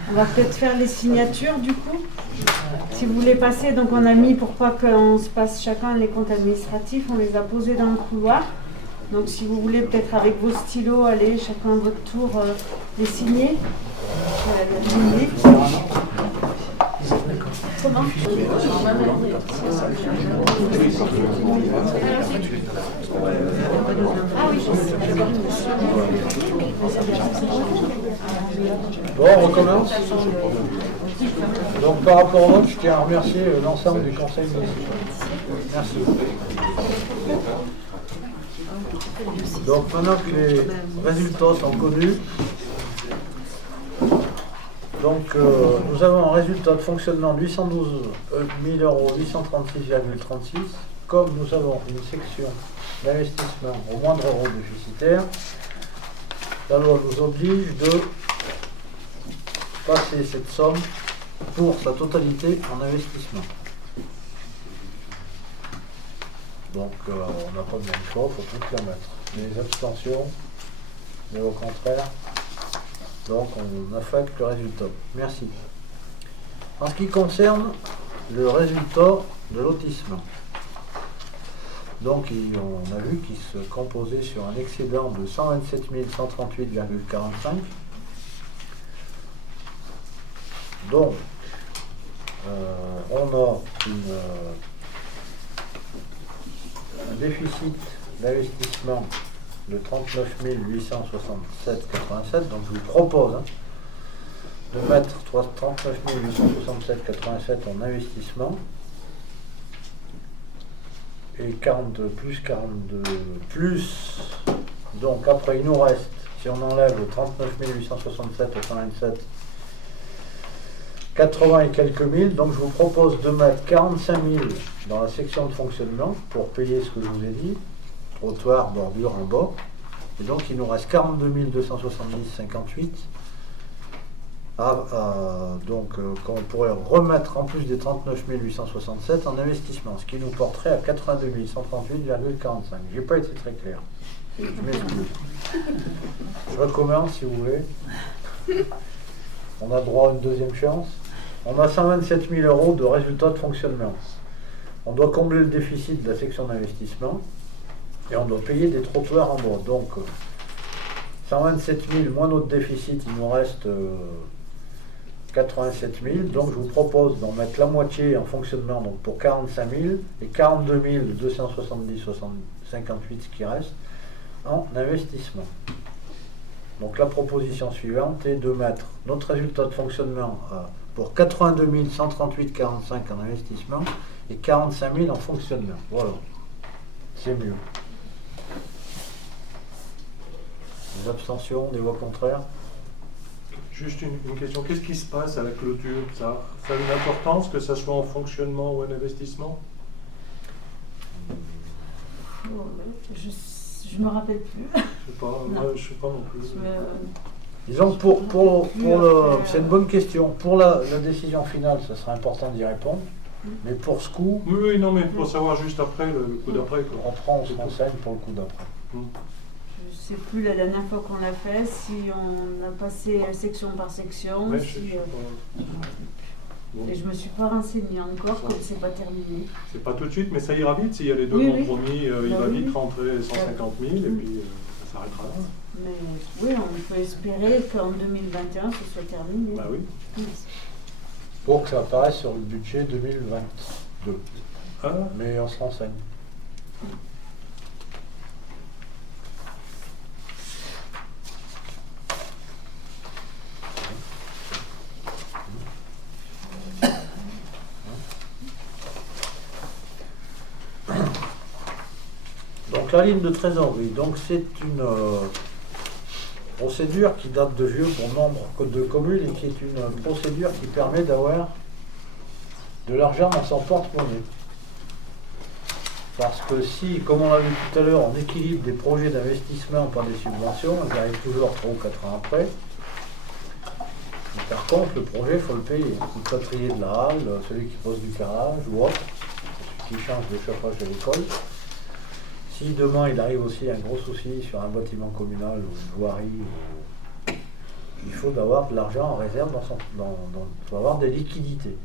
On va peut-être faire les signatures du coup. Si vous voulez passer, donc on a mis pour pas qu'on se passe chacun les comptes administratifs, on les a posés dans le couloir. Donc si vous voulez peut-être avec vos stylos aller chacun à votre tour les signer. Comment? Ah oui, Bon, on recommence. Donc par rapport au vote, je tiens à remercier l'ensemble du conseil municipal. Merci. Donc maintenant que les résultats sont connus, donc nous avons un résultat de fonctionnement de 812 000 €, 836,36. Comme nous avons une section d'investissement au moindre euro déficitaire, la loi nous oblige de passer cette somme pour sa totalité en investissement. Donc on n'a pas de même choix, il faut tout la mettre. Les abstentions, mais au contraire, donc on affecte le résultat. Merci. En ce qui concerne le résultat de lotissement, donc on a vu qu'il se composait sur un excédent de 127 138,45. Donc on a un déficit d'investissement de 39 867,87. Donc je vous propose de mettre 39 867,87 en investissement et 42 plus. Donc après il nous reste, si on enlève le 39 867,87, 80 et quelques mille, donc je vous propose de mettre 45 000 dans la section de fonctionnement pour payer ce que je vous ai dit, trottoirs, bordures en bas. Et donc il nous reste 42 270,58 qu'on pourrait remettre en plus des 39 867 en investissement, ce qui nous porterait à 82 138,45. J'ai pas été très clair. Je m'excuse. Je recommence si vous voulez. On a droit à une deuxième chance. On a 127 000 euros de résultats de fonctionnement. On doit combler le déficit de la section d'investissement et on doit payer des trottoirs en bois. Donc 127 000 moins notre déficit, il nous reste 87 000. Donc je vous propose d'en mettre la moitié en fonctionnement, donc pour 45 000 et 42 270,58 ce qui reste en investissement. Donc la proposition suivante est de mettre notre résultat de fonctionnement pour 82 138,45 en investissement et 45 000 en fonctionnement. Voilà, c'est mieux. Des abstentions, des voix contraires? Juste une question, qu'est-ce qui se passe à la clôture? Ça a une importance que ça soit en fonctionnement ou en investissement? Je me rappelle plus. Je sais pas non plus. Disons que c'est une bonne question. Pour la décision finale, ça serait important d'y répondre. Mais pour ce coup, Oui, non, mais pour savoir juste après, le coup d'après, quoi. on se renseigne pour le coup d'après. Je sais plus la dernière fois qu'on l'a fait, si on a passé section par section. Ouais, si, je sais pas. Bon. Et je me suis pas renseignée encore, Ça. comme c'est pas terminé. C'est pas tout de suite, mais ça ira vite. S'il y a les deux Oui, compromis, il Bah va oui. vite rentrer 150 000 et puis ça s'arrêtera là. Mais oui, on peut espérer qu'en 2021, ce soit terminé. Bah oui. Pour que ça apparaisse sur le budget 2022. Ah, Mais on se renseigne. Donc la ligne de trésorerie, donc c'est une procédure qui date de vieux pour nombre de communes et qui est une procédure qui permet d'avoir de l'argent dans son porte-monnaie. Parce que si, comme on l'a vu tout à l'heure, on équilibre des projets d'investissement par des subventions, elles arrivent toujours 3 ou 4 ans après. Mais par contre, le projet, il faut le payer. Le quatrier de la halle, celui qui pose du carrelage ou autre, celui qui change de chauffage à l'école. Si demain il arrive aussi un gros souci sur un bâtiment communal ou une voirie, il faut avoir de l'argent en réserve il faut avoir des liquidités.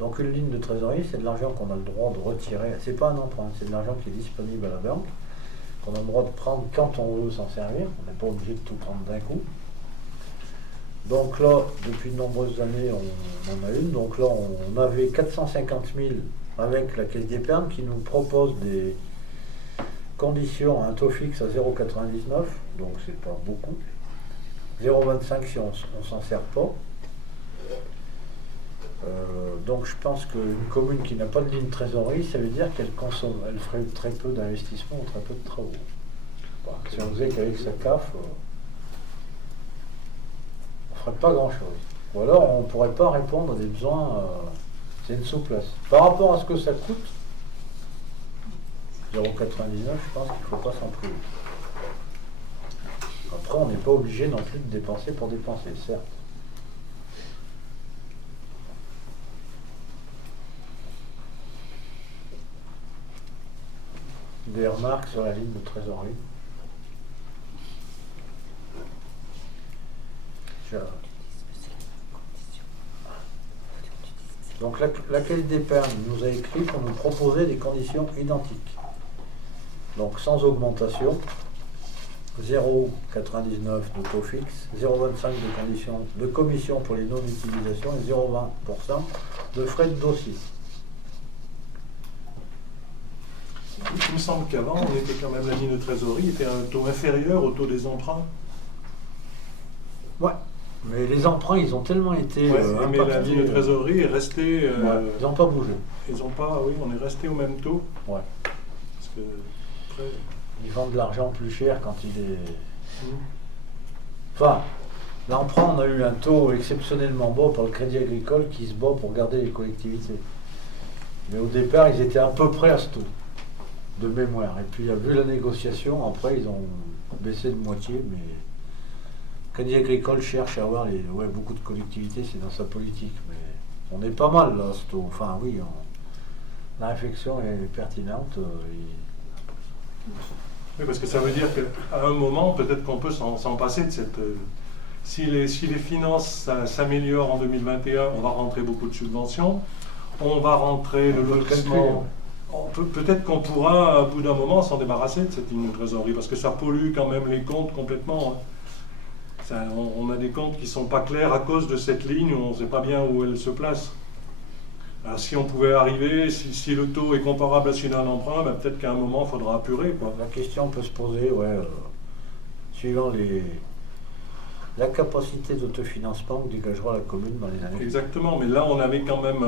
Donc une ligne de trésorerie, c'est de l'argent qu'on a le droit de retirer. C'est pas un emprunt, c'est de l'argent qui est disponible à la banque, qu'on a le droit de prendre quand on veut s'en servir. On n'est pas obligé de tout prendre d'un coup. Donc là, depuis de nombreuses années, on en a une. Donc là, on avait 450 000 avec la caisse d'épargne qui nous propose des conditions à un taux fixe à 0,99, donc c'est pas beaucoup. 0,25 si on s'en sert pas. Donc je pense qu'une commune qui n'a pas de ligne de trésorerie, ça veut dire qu'elle consomme, elle ferait très peu d'investissement ou très peu de travaux. Bon, si on faisait qu'avec sa CAF, on ne ferait pas grand-chose. Ou alors on ne pourrait pas répondre à des besoins, c'est une souplesse. Par rapport à ce que ça coûte, 0,99, je pense qu'il ne faut pas s'en priver. Après, on n'est pas obligé non plus de dépenser pour dépenser, certes. Des remarques sur la ligne de trésorerie? Donc la caisse d'épargne nous a écrit qu'on nous proposait des conditions identiques. Donc sans augmentation, 0,99 de taux fixe, 0,25 de commission pour les non-utilisations et 0,20% de frais de dossier. Il me semble qu'avant, on était quand même, la ligne de trésorerie était à un taux inférieur au taux des emprunts. Ouais, mais les emprunts, ils ont tellement été mais la ligne de trésorerie est restée... ils n'ont pas bougé. Ils n'ont pas, oui, on est resté au même taux. Ouais. Parce que, après... Ils vendent de l'argent plus cher quand il est... Enfin, l'emprunt, on a eu un taux exceptionnellement bas pour le Crédit Agricole qui se bat pour garder les collectivités. Mais au départ, ils étaient à peu près à ce taux. de mémoire. Et puis, vu la négociation, après, ils ont baissé de moitié, mais Crédit Agricole cherche à avoir beaucoup de collectivités, c'est dans sa politique. Mais on est pas mal, là, enfin, oui, la réflexion est pertinente. Oui, parce que ça veut dire qu'à un moment, peut-être qu'on peut s'en passer de cette... Si les finances s'améliorent en 2021, on va rentrer beaucoup de subventions, on va rentrer le lotissement. Peut-être qu'on pourra, à bout d'un moment, s'en débarrasser de cette ligne de trésorerie, parce que ça pollue quand même les comptes complètement. On a des comptes qui ne sont pas clairs à cause de cette ligne, où on ne sait pas bien où elle se place. Alors, si on pouvait arriver, si le taux est comparable à celui d'un emprunt, ben, peut-être qu'à un moment, il faudra apurer, quoi. La question peut se poser, suivant la capacité d'autofinancement que dégagera la commune dans les années. Exactement, mais là, on avait quand même...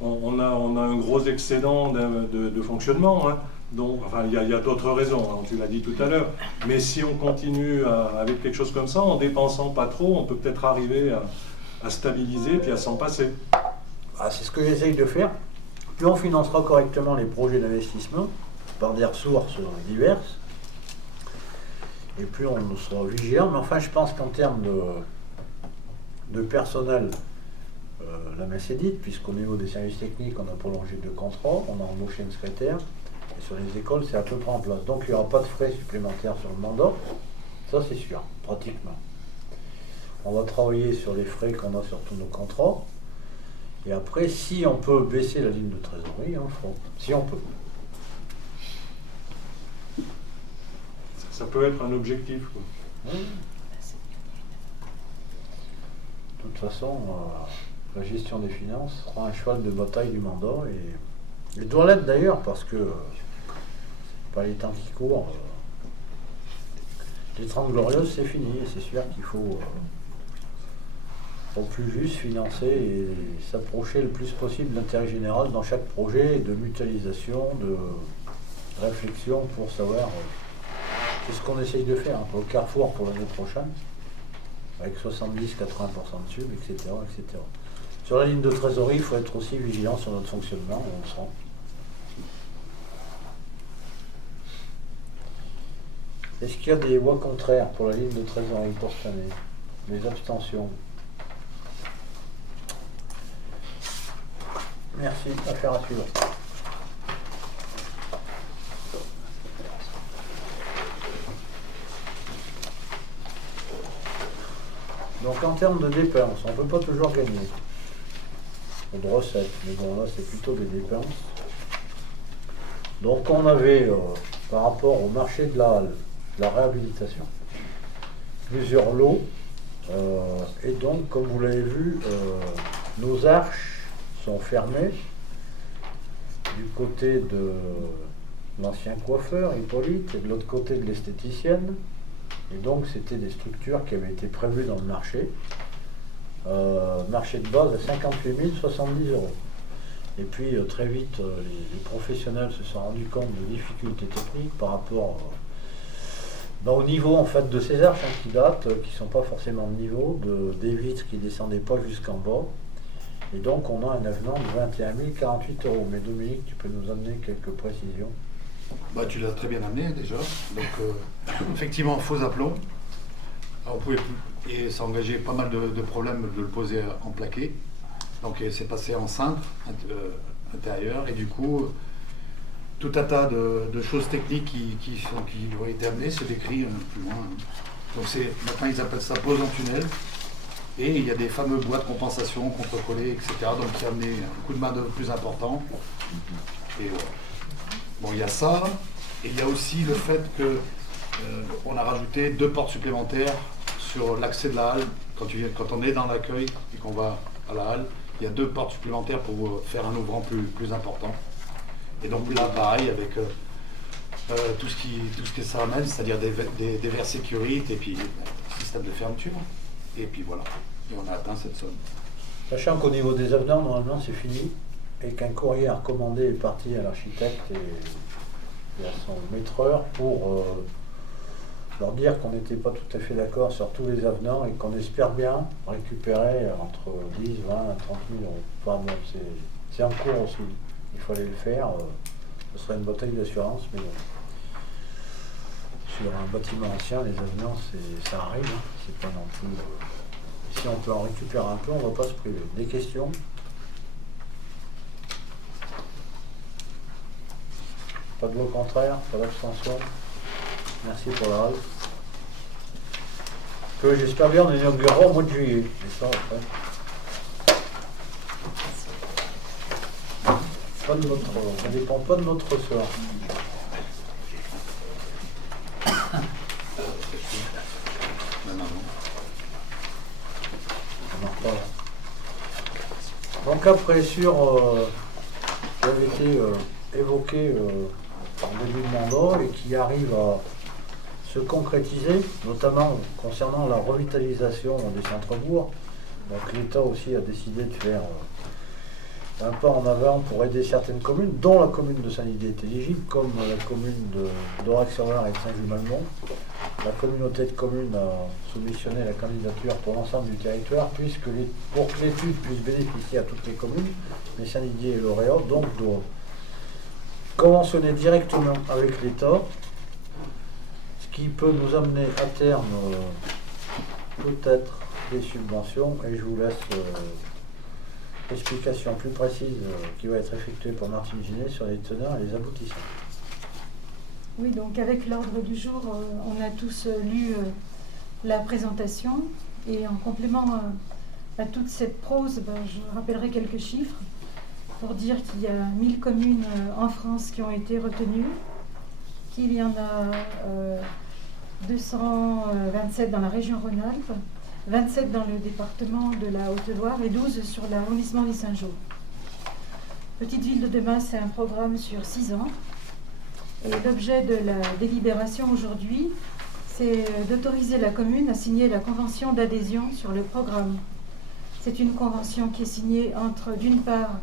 On a un gros excédent de fonctionnement, hein. Donc, enfin, il y a d'autres raisons, hein, tu l'as dit tout à l'heure. Mais si on continue avec quelque chose comme ça, en dépensant pas trop, on peut peut-être arriver à stabiliser puis à s'en passer. C'est ce que j'essaye de faire. Plus on financera correctement les projets d'investissement par des ressources diverses, et plus on sera vigilant. Mais enfin, je pense qu'en termes de personnel, la messe est dite, puisqu'au niveau des services techniques, on a prolongé 2 contrats, on a embauché une secrétaire, et sur les écoles, c'est à peu près en place. Donc, il n'y aura pas de frais supplémentaires sur le mandat, ça c'est sûr, pratiquement. On va travailler sur les frais qu'on a sur tous nos contrats, et après, si on peut baisser la ligne de trésorerie, on le fera, si on peut. Ça peut être un objectif, quoi. Oui. De toute façon, la gestion des finances sera un cheval de bataille du mandat, et il doit l'être d'ailleurs, parce que par les temps qui courent, les 30 glorieuses, c'est fini, et c'est sûr qu'il faut au plus juste financer et s'approcher le plus possible de l'intérêt général dans chaque projet, de mutualisation, de réflexion pour savoir. C'est ce qu'on essaye de faire, au Carrefour pour l'année prochaine, avec 70-80% de sub, etc., etc. Sur la ligne de trésorerie, il faut être aussi vigilant sur notre fonctionnement, on le sent. Est-ce qu'il y a des voix contraires pour la ligne de trésorerie pour cette année? Les abstentions? Merci, affaire à suivre. Donc en termes de dépenses, on ne peut pas toujours gagner. Ou de recettes, mais bon là c'est plutôt des dépenses. Donc on avait, par rapport au marché de la halle, la réhabilitation, plusieurs lots, et donc comme vous l'avez vu, nos arches sont fermées du côté de l'ancien coiffeur Hippolyte et de l'autre côté de l'esthéticienne. Et donc c'était des structures qui avaient été prévues dans le marché. Marché de base à 58 070 €. Et puis très vite, les professionnels se sont rendus compte de difficultés techniques par rapport au niveau en fait de ces arches qui datent, qui ne sont pas forcément de niveau, des vitres qui ne descendaient pas jusqu'en bas. Et donc on a un avenant de 21 048 €. Mais Dominique, tu peux nous amener quelques précisions? Tu l'as très bien amené déjà. Donc effectivement, faux aplomb. On pouvait et ça engageait pas mal de problèmes de le poser en plaqué. Donc c'est passé en cintre intérieur et du coup tout un tas de choses techniques qui ont été amenées, c'est décrit plus loin. Donc maintenant ils appellent ça pose en tunnel. Et il y a des fameux bois de compensation, contre-collés, etc. Donc ça a amené un coup de main d'œuvre plus important. Et bon, il y a ça. Et il y a aussi le fait que on a rajouté 2 portes supplémentaires sur l'accès de la halle. Quand on est dans l'accueil et qu'on va à la halle, il y a 2 portes supplémentaires pour faire un ouvrant plus important. Et donc là, pareil, avec tout ce que ça amène, c'est-à-dire des verres sécurité et puis un système de fermeture. Et puis voilà, et on a atteint cette somme. Sachant qu'au niveau des avenants, normalement c'est fini, et qu'un courrier à recommander est parti à l'architecte et à son maîtreur pour leur dire qu'on n'était pas tout à fait d'accord sur tous les avenants et qu'on espère bien récupérer entre 10, 20 et 30 000 €. Enfin bon, c'est en cours aussi, il fallait le faire. Ce serait une bouteille d'assurance, mais bon. Sur un bâtiment ancien, les avenants, ça arrive, hein. C'est pas non plus... Si on peut en récupérer un peu, on ne va pas se priver. Des questions? Pas de voix contraire, pas d'abstention. Merci pour la règle. Que j'espère bien on inaugurera au mois de juillet. C'est ça après. Pas de notre, ça ne dépend pas de notre sort. On en reparle. Donc après sur qui avait été évoqué en début de mandat et qui arrive à se concrétiser, notamment concernant la revitalisation des centres-bourgs. Donc l'État aussi a décidé de faire un pas en avant pour aider certaines communes, dont la commune de Saint-Didier est éligible, comme la commune d'Aurec-sur-Mer et de Saint-Just-Malmont. La communauté de communes a soumissionné la candidature pour l'ensemble du territoire, puisque pour que l'étude puisse bénéficier à toutes les communes, mais Saint-Didier est lauréat, donc doit conventionner directement avec l'État, ce qui peut nous amener à terme peut-être des subventions, et je vous laisse l'explication plus précise qui va être effectuée par Martine Ginet sur les teneurs et les aboutissants. Oui, donc avec l'ordre du jour, on a tous lu la présentation et en complément à toute cette prose, je rappellerai quelques chiffres pour dire qu'il y a 1000 communes en France qui ont été retenues, qu'il y en a 227 dans la région Rhône-Alpes, 27 dans le département de la Haute-Loire et 12 sur l'arrondissement des Saint-Jean. Petite ville de demain, c'est un programme sur 6 ans. Et l'objet de la délibération aujourd'hui, c'est d'autoriser la commune à signer la convention d'adhésion sur le programme. C'est une convention qui est signée entre, d'une part,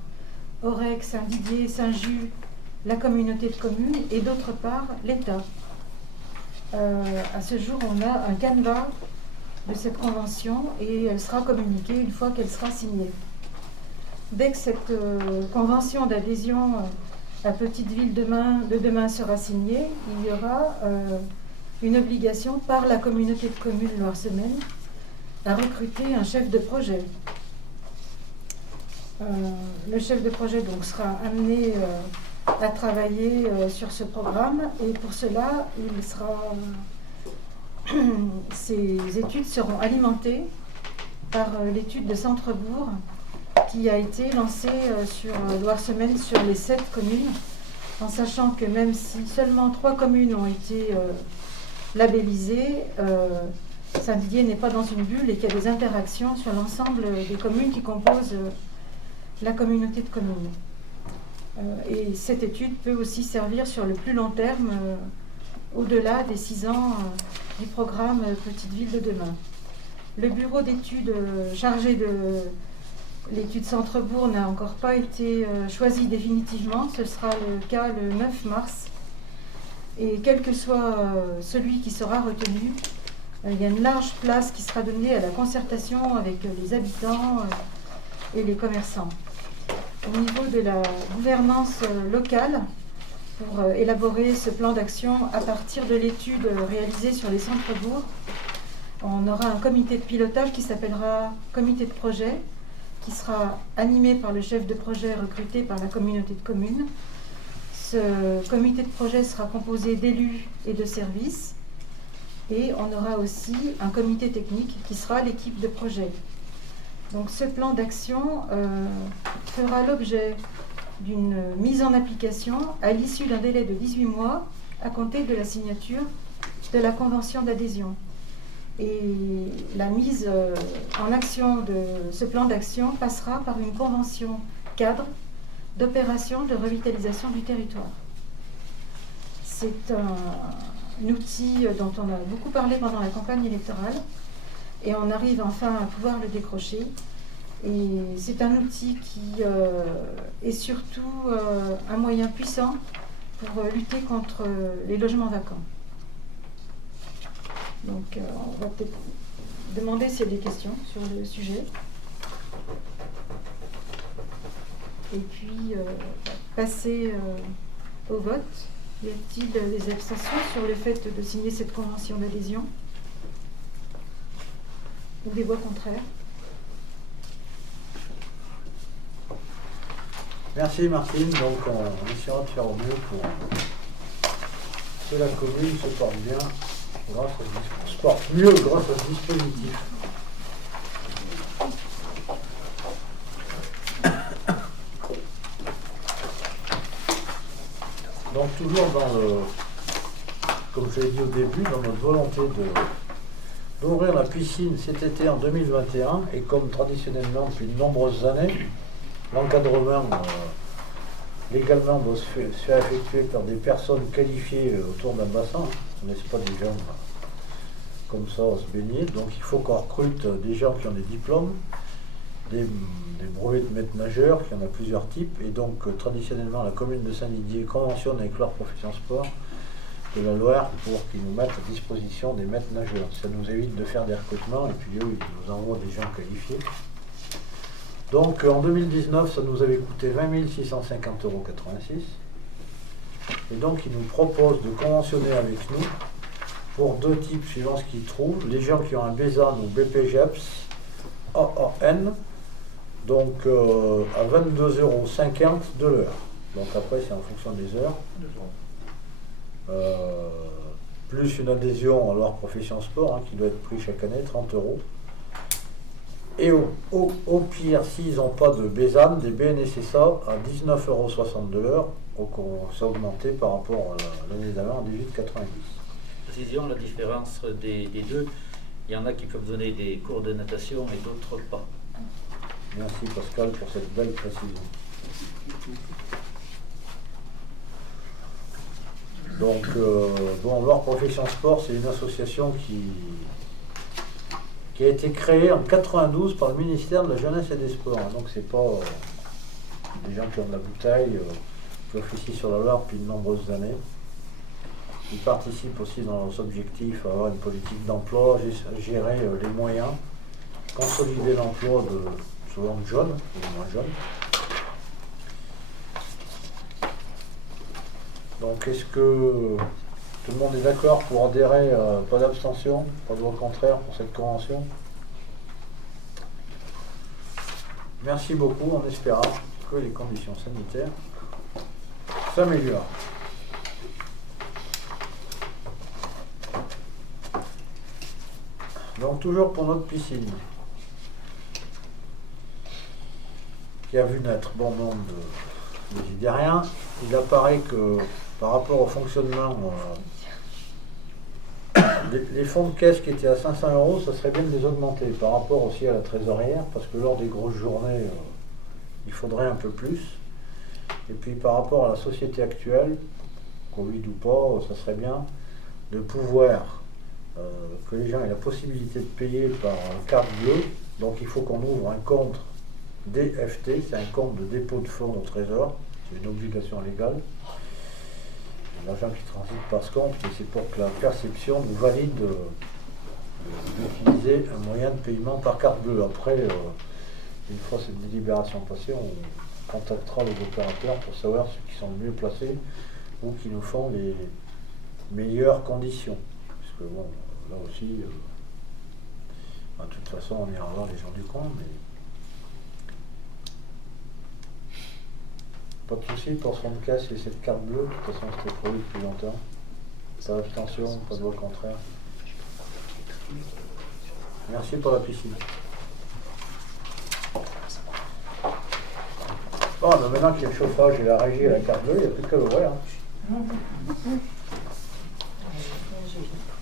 Aurec, Saint-Didier, Saint-Just, la communauté de communes, et d'autre part, l'État. À ce jour, on a un canevas de cette convention et elle sera communiquée une fois qu'elle sera signée. Dès que cette convention d'adhésion à Petite Ville de demain sera signée, il y aura une obligation par la communauté de communes Loire-Semaine à recruter un chef de projet. Le chef de projet donc sera amené à travailler sur ce programme et pour cela, ces études seront alimentées par l'étude de Centrebourg qui a été lancée sur Loire-Semaine sur les 7 communes, en sachant que même si seulement 3 communes ont été labellisées, Saint-Didier n'est pas dans une bulle et qu'il y a des interactions sur l'ensemble des communes qui composent la communauté de communes. Et cette étude peut aussi servir sur le plus long terme, au-delà des 6 ans du programme Petite Ville de demain. Le bureau d'études chargé de l'étude Centrebourg n'a encore pas été choisi définitivement. Ce sera le cas le 9 mars. Et quel que soit celui qui sera retenu, il y a une large place qui sera donnée à la concertation avec les habitants et les commerçants. Au niveau de la gouvernance locale, pour élaborer ce plan d'action à partir de l'étude réalisée sur les centres-bourgs, on aura un comité de pilotage qui s'appellera comité de projet, qui sera animé par le chef de projet recruté par la communauté de communes. Ce comité de projet sera composé d'élus et de services. Et on aura aussi un comité technique qui sera l'équipe de projet. Donc ce plan d'action fera l'objet d'une mise en application à l'issue d'un délai de 18 mois à compter de la signature de la convention d'adhésion. Et la mise en action de ce plan d'action passera par une convention cadre d'opération de revitalisation du territoire. C'est un outil dont on a beaucoup parlé pendant la campagne électorale et on arrive enfin à pouvoir le décrocher. Et c'est un outil qui est surtout un moyen puissant pour lutter contre les logements vacants. Donc on va peut-être demander s'il y a des questions sur le sujet. Et puis passer au vote? Y a-t-il des abstentions sur le fait de signer cette convention d'adhésion? Ou des voix contraires? Merci Martine, donc on essaiera de faire au mieux pour que la commune se porte bien se porte mieux grâce à ce dispositif. Donc toujours comme je l'ai dit au début, dans notre volonté d'ouvrir la piscine cet été en 2021, et comme traditionnellement depuis de nombreuses années, l'encadrement légalement doit se faire effectuer par des personnes qualifiées autour d'un bassin. On ne laisse pas des gens comme ça se baigner. Donc il faut qu'on recrute des gens qui ont des diplômes, des brevets de maître nageur, qui en a plusieurs types. Et donc traditionnellement, la commune de Saint-Didier conventionne avec leur profession sport de la Loire pour qu'ils nous mettent à disposition des maîtres nageurs. Ça nous évite de faire des recrutements et puis eux, ils nous envoient des gens qualifiés. Donc en 2019, ça nous avait coûté 20 650,86 €. Et donc ils nous proposent de conventionner avec nous pour deux types suivant ce qu'ils trouvent. Les gens qui ont un BESAN ou BPGEPS AAN, donc à 22,50 € de l'heure. Donc après c'est en fonction des heures. Plus une adhésion à leur profession sport qui doit être pris chaque année, 30 €. Et au pire, s'ils n'ont pas de BESAN, des BNSSA à 19,60 € de l'heure, c'est augmenté par rapport à l'année d'avant, en 18,90 €. Précision, la différence des deux, il y en a qui peuvent donner des cours de natation et d'autres pas. Merci Pascal pour cette belle précision. Donc, leur profession sport, c'est une association qui a été créée en 92 par le ministère de la Jeunesse et des Sports. Donc c'est pas des gens qui ont de la bouteille, qui officient sur la Loire depuis de nombreuses années. Ils participent aussi dans leurs objectifs à avoir une politique d'emploi, gérer les moyens, consolider l'emploi souvent de jeunes, ou de moins jeunes. Donc est-ce que tout le monde est d'accord pour adhérer, pas d'abstention, pas de voix contraire pour cette convention? Merci beaucoup, en espérant que les conditions sanitaires s'améliorent. Donc toujours pour notre piscine, qui a vu naître bon nombre d'idées rien. Il apparaît que par rapport au fonctionnement, les fonds de caisse qui étaient à 500 €, ça serait bien de les augmenter par rapport aussi à la trésorière, parce que lors des grosses journées, il faudrait un peu plus. Et puis par rapport à la société actuelle, Covid ou pas, ça serait bien de pouvoir que les gens aient la possibilité de payer par carte bleue. Donc il faut qu'on ouvre un compte DFT, c'est un compte de dépôt de fonds au trésor, c'est une obligation légale. L'argent qui transite par ce compte, mais c'est pour que la perception nous valide d'utiliser un moyen de paiement par carte bleue. Après, une fois cette délibération passée, on contactera les opérateurs pour savoir ceux qui sont le mieux placés ou qui nous font les meilleures conditions. Parce que bon, là aussi, de toute façon, on ira voir les gens du coin, mais pas de souci pour ce fonds de caisse et cette carte bleue. De toute façon, c'était prévu depuis longtemps. Pas d'abstention, pas de voix contraire. Merci pour la piscine. Bon, maintenant qu'il y a le chauffage et la régie et la carte bleue, il n'y a plus qu'à l'ouvrir.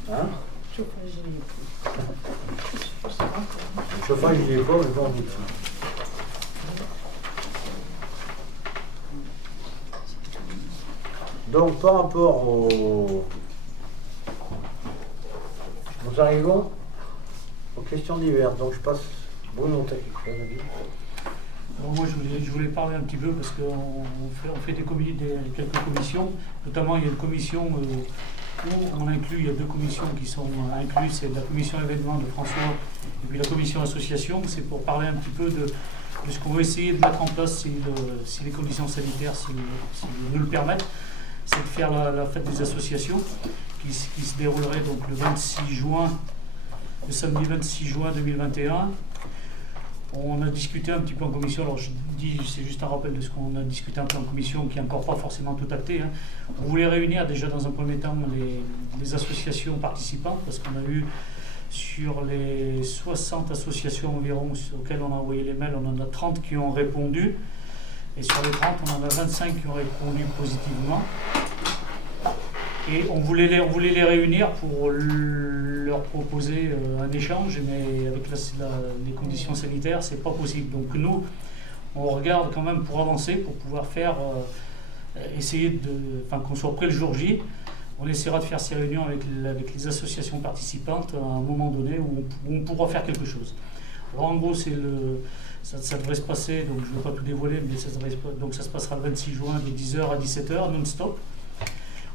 Hein? Le chauffage, il n'y est pas, mais bon, vite. Donc, par rapport nous arrivons aux questions diverses. Donc, je passe. Bruno, t'as quelque chose à dire? Alors moi, je voulais parler un petit peu parce qu'on fait quelques commissions. Notamment, il y a une commission où on inclut, il y a deux commissions qui sont incluses. C'est la commission événement de François et puis la commission association. C'est pour parler un petit peu de ce qu'on va essayer de mettre en place si les conditions sanitaires nous le permettent. c'est de faire la fête des associations qui se déroulerait donc le samedi 26 juin 2021. On a discuté un petit peu en commission, alors je dis, c'est juste un rappel de ce qu'on a discuté un peu en commission, qui n'est encore pas forcément tout acté. Hein. On voulait réunir déjà dans un premier temps les associations participantes, parce qu'on a eu sur les 60 associations environ auxquelles on a envoyé les mails, on en a 30 qui ont répondu, et sur les 30, on en a 25 qui ont répondu positivement. Et on voulait les réunir pour leur proposer un échange, mais avec les conditions sanitaires, c'est pas possible. Donc nous, on regarde quand même pour avancer, pour pouvoir faire, essayer qu'on soit prêt le jour J. On essaiera de faire ces réunions avec les associations participantes à un moment donné où on pourra faire quelque chose. Alors en gros, ça devrait se passer, donc je ne vais pas tout dévoiler, mais ça se passera le 26 juin de 10h à 17h, non-stop.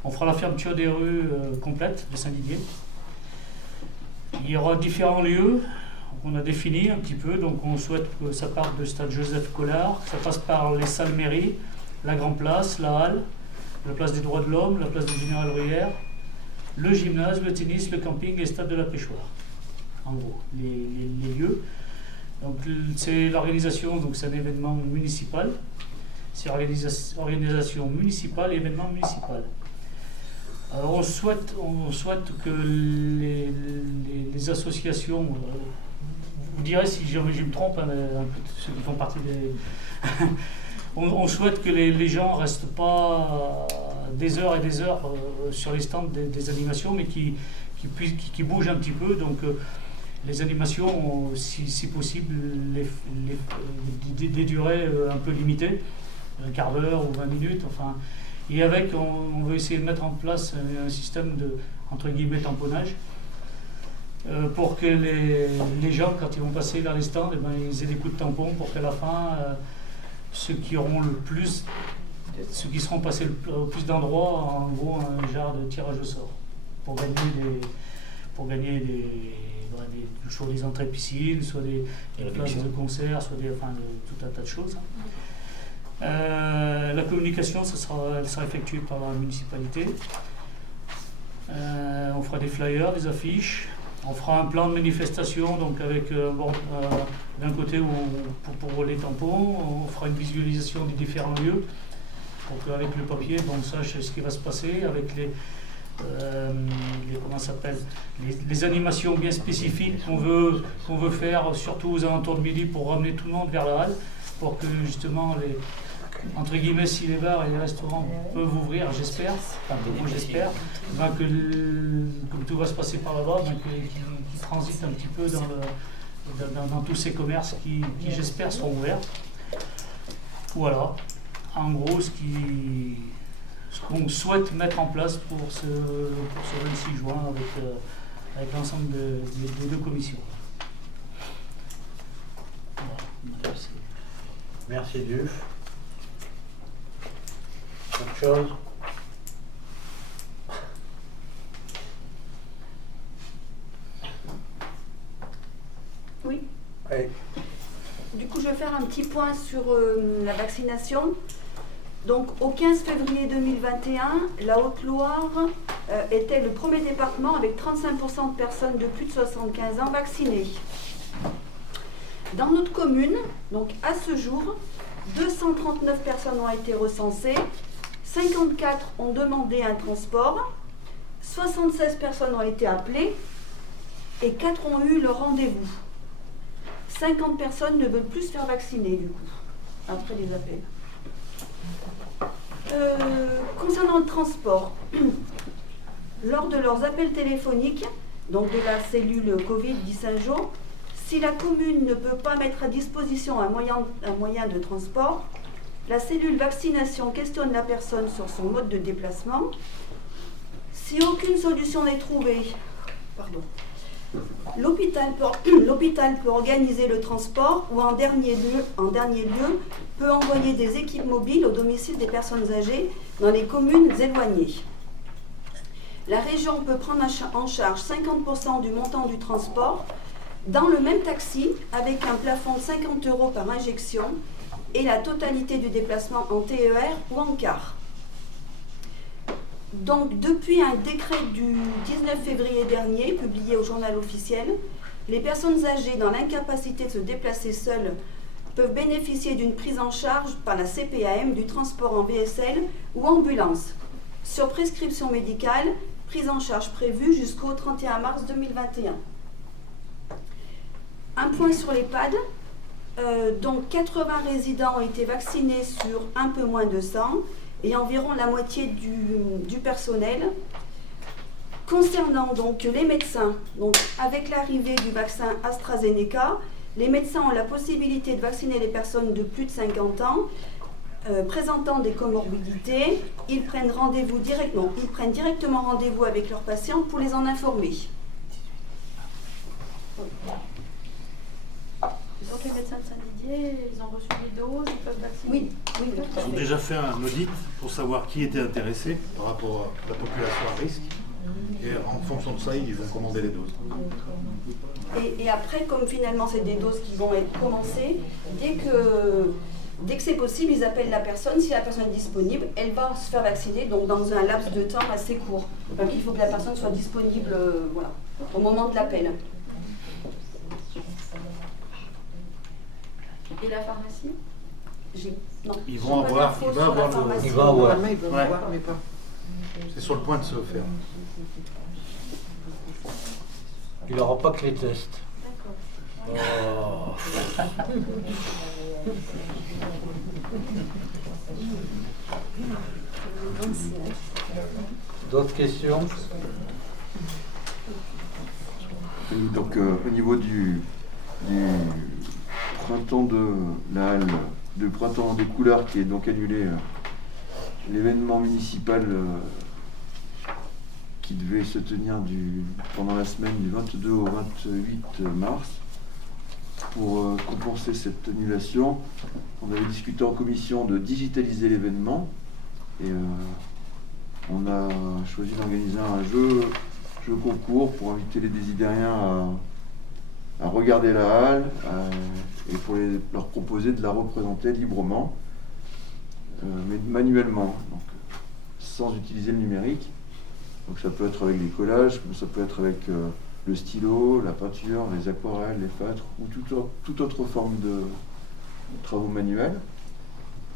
On fera la fermeture des rues complète de Saint-Didier. Il y aura différents lieux qu'on a définis un petit peu. Donc on souhaite que ça parte de stade Joseph Collard, que ça passe par les salles mairies, la Grand Place, la Halle, la place des Droits de l'Homme, la place du Général Ruyère, le gymnase, le tennis, le camping et le stade de la Pêchoire. En gros, les lieux. Donc c'est l'organisation, donc c'est un événement municipal. C'est organisation municipale et événement municipal. Alors on souhaite que les associations, vous direz si je me trompe, un peu ceux qui font partie des... on souhaite que les gens ne restent pas des heures et des heures sur les stands des animations, mais qui bougent un petit peu. Donc les animations, si possible, des durées un peu limitées, un quart d'heure ou 20 minutes, enfin... Et avec, on veut essayer de mettre en place un système de, entre guillemets, tamponnage pour que les gens, quand ils vont passer vers les stands, eh ben, ils aient des coups de tampon pour qu'à la fin, ceux qui seront passés au plus d'endroits, en gros, un genre de tirage au sort pour gagner soit des entrées piscines, soit des places de concert, soit tout un tas de choses. La communication, elle sera effectuée par la municipalité. On fera des flyers, des affiches. On fera un plan de manifestation, donc avec d'un côté pour les tampons, on fera une visualisation des différents lieux pour qu'avec le papier, on sache ce qui va se passer, avec les animations bien spécifiques qu'on veut faire, surtout aux alentours de midi, pour ramener tout le monde vers la halle, pour que justement entre guillemets, si les bars et les restaurants peuvent ouvrir, j'espère, moi j'espère, comme tout va se passer par là-bas, qu'ils transitent un petit peu dans tous ces commerces qui j'espère, seront ouverts. Voilà, en gros, ce qu'on souhaite mettre en place pour ce 26 juin avec l'ensemble des deux commissions. Voilà. Merci Duf. Autre chose? Oui. Oui. Du coup, je vais faire un petit point sur la vaccination. Donc, au 15 février 2021, la Haute-Loire était le premier département avec 35% de personnes de plus de 75 ans vaccinées. Dans notre commune, donc à ce jour, 239 personnes ont été recensées. 54 ont demandé un transport, 76 personnes ont été appelées et 4 ont eu le rendez-vous. 50 personnes ne veulent plus se faire vacciner du coup, après les appels. Concernant le transport, lors de leurs appels téléphoniques, donc de la cellule Covid dit Saint-Jean, si la commune ne peut pas mettre à disposition un moyen de transport, la cellule vaccination questionne la personne sur son mode de déplacement. Si aucune solution n'est trouvée, l'hôpital peut organiser le transport ou en dernier lieu peut envoyer des équipes mobiles au domicile des personnes âgées dans les communes éloignées. La région peut prendre en charge 50% du montant du transport dans le même taxi avec un plafond de 50 € par injection et la totalité du déplacement en TER ou en car. Donc, depuis un décret du 19 février dernier, publié au journal officiel, les personnes âgées dans l'incapacité de se déplacer seules peuvent bénéficier d'une prise en charge par la CPAM du transport en VSL ou ambulance, sur prescription médicale, prise en charge prévue jusqu'au 31 mars 2021. Un point sur l'EHPAD. Donc 80 résidents ont été vaccinés sur un peu moins de 100 et environ la moitié du personnel. Concernant donc les médecins, donc avec l'arrivée du vaccin AstraZeneca, les médecins ont la possibilité de vacciner les personnes de plus de 50 ans présentant des comorbidités. Ils prennent directement rendez-vous avec leurs patients pour les en informer. Donc les médecins de Saint-Didier, ils ont reçu des doses, ils peuvent vacciner. Oui, tout à Ils ont fait. déjà fait un audit pour savoir qui était intéressé par rapport à la population à risque. Et en fonction de ça, ils vont commander les doses. Et après, comme finalement c'est des doses qui vont être commencées, dès que c'est possible, ils appellent la personne. Si la personne est disponible, elle va se faire vacciner, donc dans un laps de temps assez court. Donc il faut que la personne soit disponible au moment de l'appel. Et la pharmacie? Non. Ils vont avoir, Il va avoir. Ouais. C'est sur le point de se faire. Il n'aura pas que les tests. D'accord. D'autres questions? Donc au niveau du printemps de la halle, du printemps des couleurs qui est donc annulé, l'événement municipal qui devait se tenir pendant la semaine du 22 au 28 mars. Pour compenser cette annulation, on avait discuté en commission de digitaliser l'événement et on a choisi d'organiser un jeu concours pour inviter les désidériens à regarder la halle et pour leur proposer de la représenter librement, mais manuellement, donc, sans utiliser le numérique. Donc ça peut être avec des collages, ça peut être avec le stylo, la peinture, les aquarelles, les feutres ou toute autre forme de travaux manuels.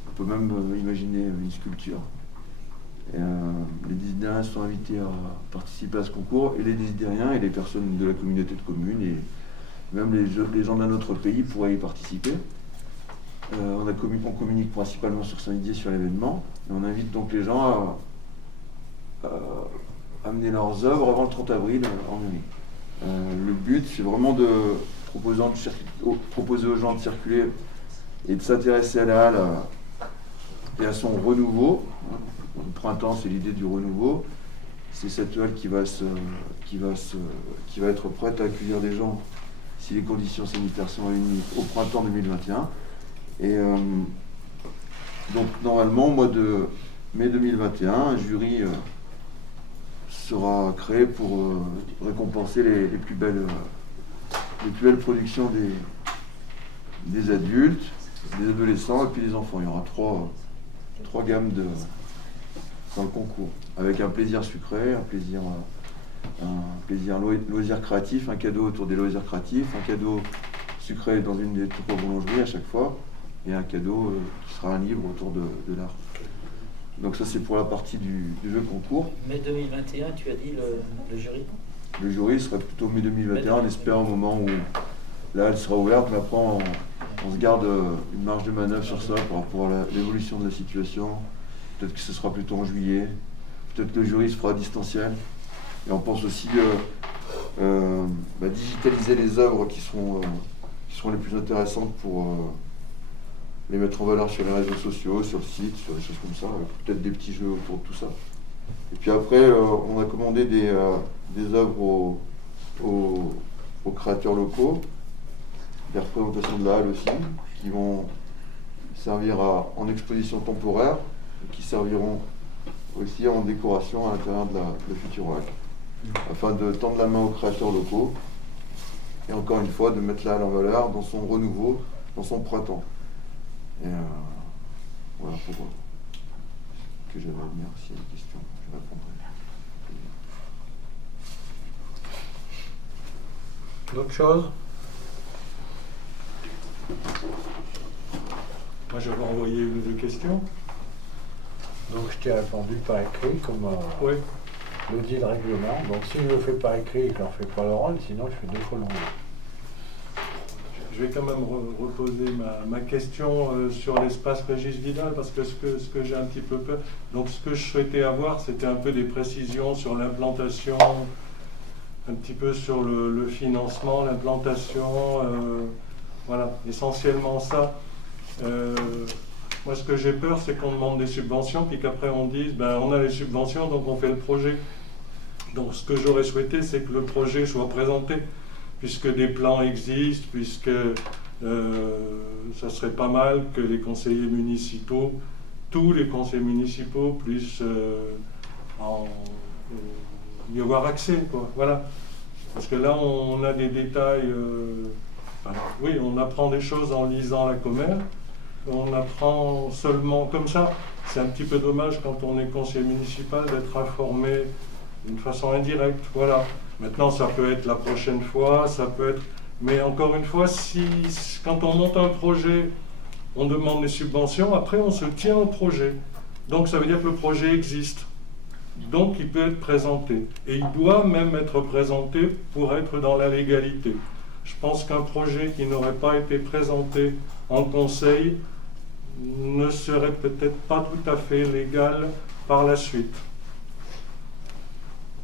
On peut même imaginer une sculpture. Et, les désidériens sont invités à participer à ce concours, et les désidériens et les personnes de la communauté de communes et même les gens d'un autre pays pourraient y participer. On communique principalement sur Saint-Didier sur l'événement, et on invite donc les gens à amener leurs œuvres avant le 30 avril en mairie. Le but, c'est vraiment de proposer aux gens de circuler et de s'intéresser à la halle et à son renouveau. Le printemps, c'est l'idée du renouveau. C'est cette halle qui va être prête à accueillir des gens si les conditions sanitaires sont réunies au printemps 2021. Et donc normalement, au mois de mai 2021, un jury sera créé pour récompenser les plus belles productions des adultes, des adolescents et puis des enfants. Il y aura trois gammes dans le concours, avec un plaisir sucré, un plaisir loisir créatif, un cadeau autour des loisirs créatifs, un cadeau sucré dans une des trois boulangeries à chaque fois, et un cadeau qui sera un livre autour de l'art. Donc ça, c'est pour la partie du jeu concours. Mai 2021, tu as dit le jury? Le jury serait plutôt mai 2021, on espère au moment où là elle sera ouverte, mais après on se garde une marge de manœuvre sur ça par rapport à l'évolution de la situation. Peut-être que ce sera plutôt en juillet, peut-être que le jury se fera à distanciel. Et on pense aussi digitaliser les œuvres qui seront les plus intéressantes pour les mettre en valeur sur les réseaux sociaux, sur le site, sur des choses comme ça, peut-être des petits jeux autour de tout ça. Et puis après, on a commandé des œuvres aux créateurs locaux, des représentations de la halle aussi, qui vont servir en exposition temporaire, et qui serviront aussi en décoration à l'intérieur de la future halle, afin de tendre la main aux créateurs locaux, et encore une fois, de mettre la halle en valeur dans son renouveau, dans son printemps. Et voilà, pour que j'avais à dire. S'il y a des questions, je répondrai. D'autres choses? Moi, j'avais envoyé une ou deux questions. Donc je t'ai répondu par écrit, comme Oui. le dit le règlement. Donc si je le fais par écrit et que je ne fais pas l'oral, sinon je fais 2 fois l'oral. Je vais quand même reposer ma question sur l'espace Régis Vidal, parce que ce que j'ai un petit peu peur. Donc ce que je souhaitais avoir, c'était un peu des précisions sur l'implantation, un petit peu sur le financement, l'implantation, voilà, essentiellement ça. Moi, ce que j'ai peur, c'est qu'on demande des subventions, puis qu'après on dise, ben, on a les subventions, donc on fait le projet. Donc, ce que j'aurais souhaité, c'est que le projet soit présenté, puisque des plans existent, puisque ça serait pas mal que les conseillers municipaux, tous les conseillers municipaux, puissent y avoir accès, quoi. Voilà. Parce que là, on a des détails. Oui, on apprend des choses en lisant la commère. On apprend seulement comme ça. C'est un petit peu dommage quand on est conseiller municipal d'être informé d'une façon indirecte. Voilà. Maintenant, ça peut être la prochaine fois, ça peut être... Mais encore une fois, quand on monte un projet, on demande des subventions, après on se tient au projet. Donc ça veut dire que le projet existe. Donc il peut être présenté. Et il doit même être présenté pour être dans la légalité. Je pense qu'un projet qui n'aurait pas été présenté en conseil ne serait peut-être pas tout à fait légal par la suite.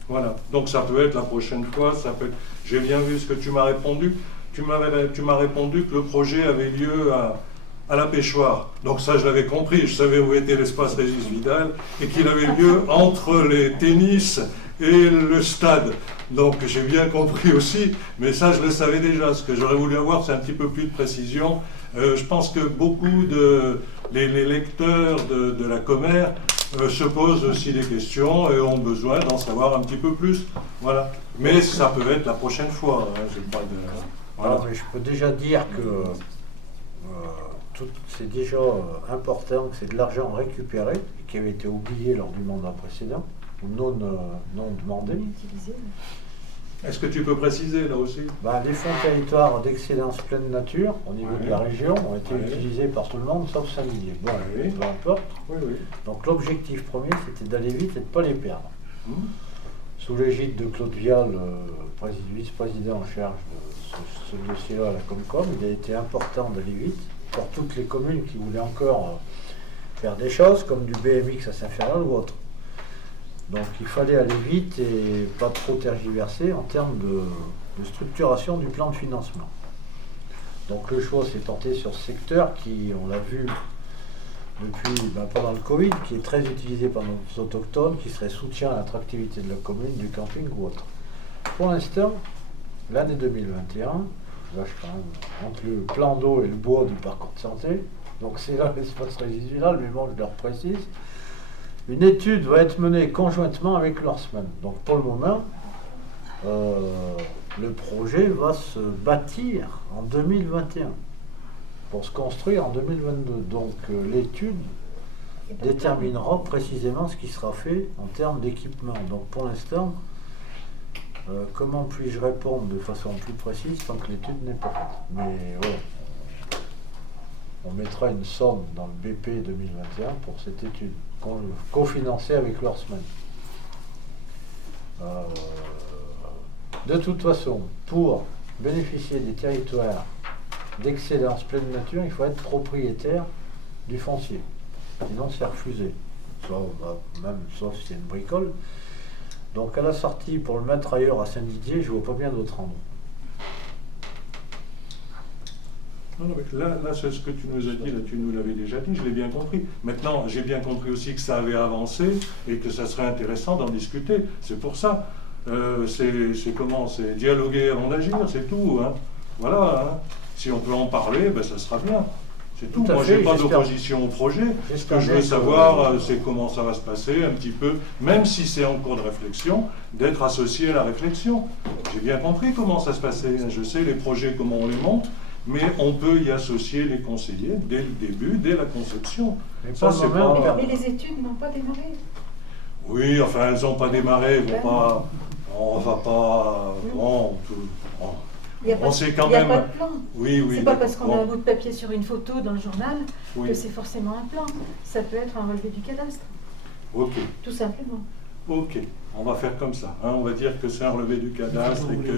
Voilà. Donc ça peut être la prochaine fois, ça peut être... J'ai bien vu ce que tu m'as répondu. Tu m'as répondu que le projet avait lieu à la Pêchoire. Donc ça, je l'avais compris. Je savais où était l'espace Régis Vidal et qu'il avait lieu entre les tennis et le stade. Donc j'ai bien compris aussi, mais ça, je le savais déjà. Ce que j'aurais voulu avoir, c'est un petit peu plus de précision. Je pense que beaucoup les lecteurs de la commère se posent aussi des questions et ont besoin d'en savoir un petit peu plus. Voilà. Mais ça peut être la prochaine fois. Hein. J'ai pas de... Voilà. Mais je peux déjà dire que c'est déjà important, que c'est de l'argent récupéré, qui avait été oublié lors du mandat précédent, ou non demandé. Est-ce que tu peux préciser là aussi? Les fonds territoires d'excellence pleine nature au niveau de la région ont été utilisés par tout le monde sauf Saint-Didier. Bon, peu importe. Donc l'objectif premier, c'était d'aller vite et de ne pas les perdre. Sous l'égide de Claude Vial, vice-président en charge de ce dossier-là à la Comcom, il a été important d'aller vite pour toutes les communes qui voulaient encore faire des choses, comme du BMX à Saint-Ferrand ou autre. Donc il fallait aller vite et pas trop tergiverser en termes de structuration du plan de financement. Donc le choix s'est tenté sur ce secteur qui, on l'a vu depuis pendant le Covid, qui est très utilisé par nos autochtones, qui serait soutien à l'attractivité de la commune, du camping ou autre. Pour l'instant, l'année 2021, là je quand même entre le plan d'eau et le bois du parcours de santé, donc c'est là l'espace résiduel, mais bon je le reprécise. Une étude va être menée conjointement avec l'ORSMAN. Donc pour le moment, le projet va se bâtir en 2021 pour se construire en 2022. Donc l'étude déterminera précisément ce qui sera fait en termes d'équipement. Donc pour l'instant, comment puis-je répondre de façon plus précise tant que l'étude n'est pas faite? Mais voilà. On mettra une somme dans le BP 2021 pour cette étude, cofinancée avec l'ORSMAN. De toute façon, pour bénéficier des territoires d'excellence pleine nature, il faut être propriétaire du foncier. Sinon, c'est refusé. Sauf si c'est une bricole. Donc, à la sortie, pour le mettre ailleurs à Saint-Didier, je ne vois pas bien d'autres endroits. Non, là c'est ce que tu nous as dit, là, tu nous l'avais déjà dit, je l'ai bien compris. Maintenant, j'ai bien compris aussi que ça avait avancé et que ça serait intéressant d'en discuter. C'est pour ça. C'est comment? C'est dialoguer avant d'agir, c'est tout. Hein. Voilà. Hein. Si on peut en parler, ça sera bien. C'est tout. Moi, je n'ai pas d'opposition au projet. Ce que je veux savoir, c'est comment ça va se passer, un petit peu, même si c'est en cours de réflexion, d'être associé à la réflexion. J'ai bien compris comment ça se passait. Je sais les projets, comment on les monte. mais on peut y associer les conseillers dès le début, dès la conception. Mais Ça, pour le c'est moment, pas... Mais les études n'ont pas démarré. Oui, enfin, elles n'ont pas démarré, elles vont pas... On va pas... Bon, Il n'y a, on sait quand il y a même... pas de plan. Oui, oui. C'est pas parce qu'on d'accord. a un bout de papier sur une photo dans le journal Oui. que c'est forcément un plan. Ça peut être un relevé du cadastre, Ok, tout simplement. ok. On va faire comme ça. Hein. On va dire que c'est un relevé du cadastre et que...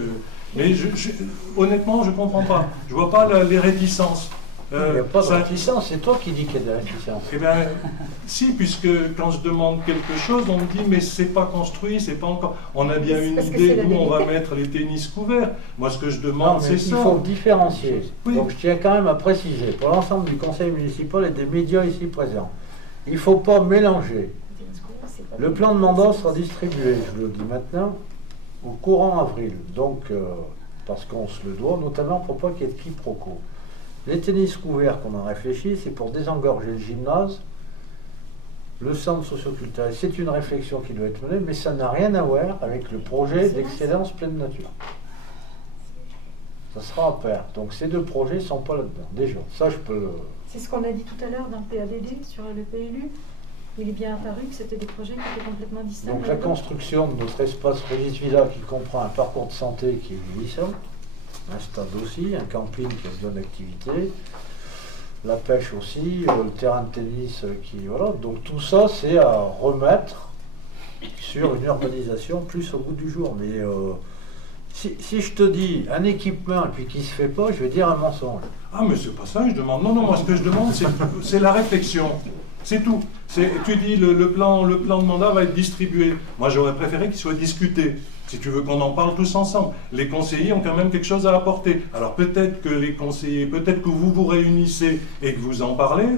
Mais honnêtement, je ne comprends pas. Je ne vois pas les réticences. Il n'y a pas de ça- réticence, c'est toi qui dis qu'il y a des réticences. Eh bien, si, puisque quand je demande quelque chose, on me dit mais c'est pas construit, c'est pas encore. On a bien C'est une parce que idée c'est la d'où on va vérité. mettre les tennis couverts. Moi, ce que je Non, demande, mais c'est il ça. faut différencier. Oui. Donc je tiens quand même à préciser, pour l'ensemble du conseil municipal et des médias ici présents, il ne faut pas mélanger. Le plan de mandat sera distribué, je le dis maintenant, au courant avril. Donc, parce qu'on se le doit, notamment pour pas qu'il y ait de quiproquo. Les tennis couverts qu'on en réfléchit, c'est pour désengorger le gymnase, le centre socioculturel. C'est une réflexion qui doit être menée, mais ça n'a rien à voir avec le projet d'excellence pleine nature. Ça sera à pair. Donc ces deux projets ne sont pas là-dedans. Déjà, ça je peux le... C'est ce qu'on a dit tout à l'heure dans le PADD sur le PLU. Il est bien apparu que c'était des projets qui étaient complètement distincts. Donc la construction de notre espace Régis Villa qui comprend un parcours de santé qui est glissant, un stade aussi, un camping qui a besoin d'activité, la pêche aussi, le terrain de tennis qui... Voilà, donc tout ça c'est à remettre sur une urbanisation plus au bout du jour. Mais si je te dis un équipement et puis qui ne se fait pas, je vais dire un mensonge. Ah, mais c'est pas ça que je demande. Non, non, moi ce que je demande, c'est la réflexion. C'est tout. Tu dis le plan de mandat va être distribué. Moi, j'aurais préféré qu'il soit discuté. Si tu veux qu'on en parle tous ensemble. Les conseillers ont quand même quelque chose à apporter. Alors peut-être que les conseillers, peut-être que vous vous réunissez et que vous en parlez.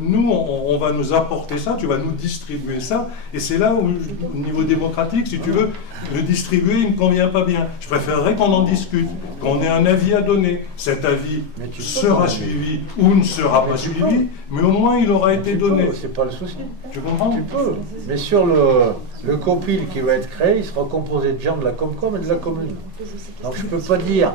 Nous, on va nous apporter ça, tu vas nous distribuer ça. Et c'est là où, au niveau démocratique, si tu veux, le distribuer, il ne me convient pas bien. Je préférerais qu'on en discute, qu'on ait un avis à donner. Cet avis sera suivi ou ne sera pas suivi, mais au moins il aura été donné. C'est pas le souci. Tu comprends? Tu peux. Mais sur le copil qui va être créé, il sera composé de gens de la Comcom et de la commune. Donc je ne peux pas dire,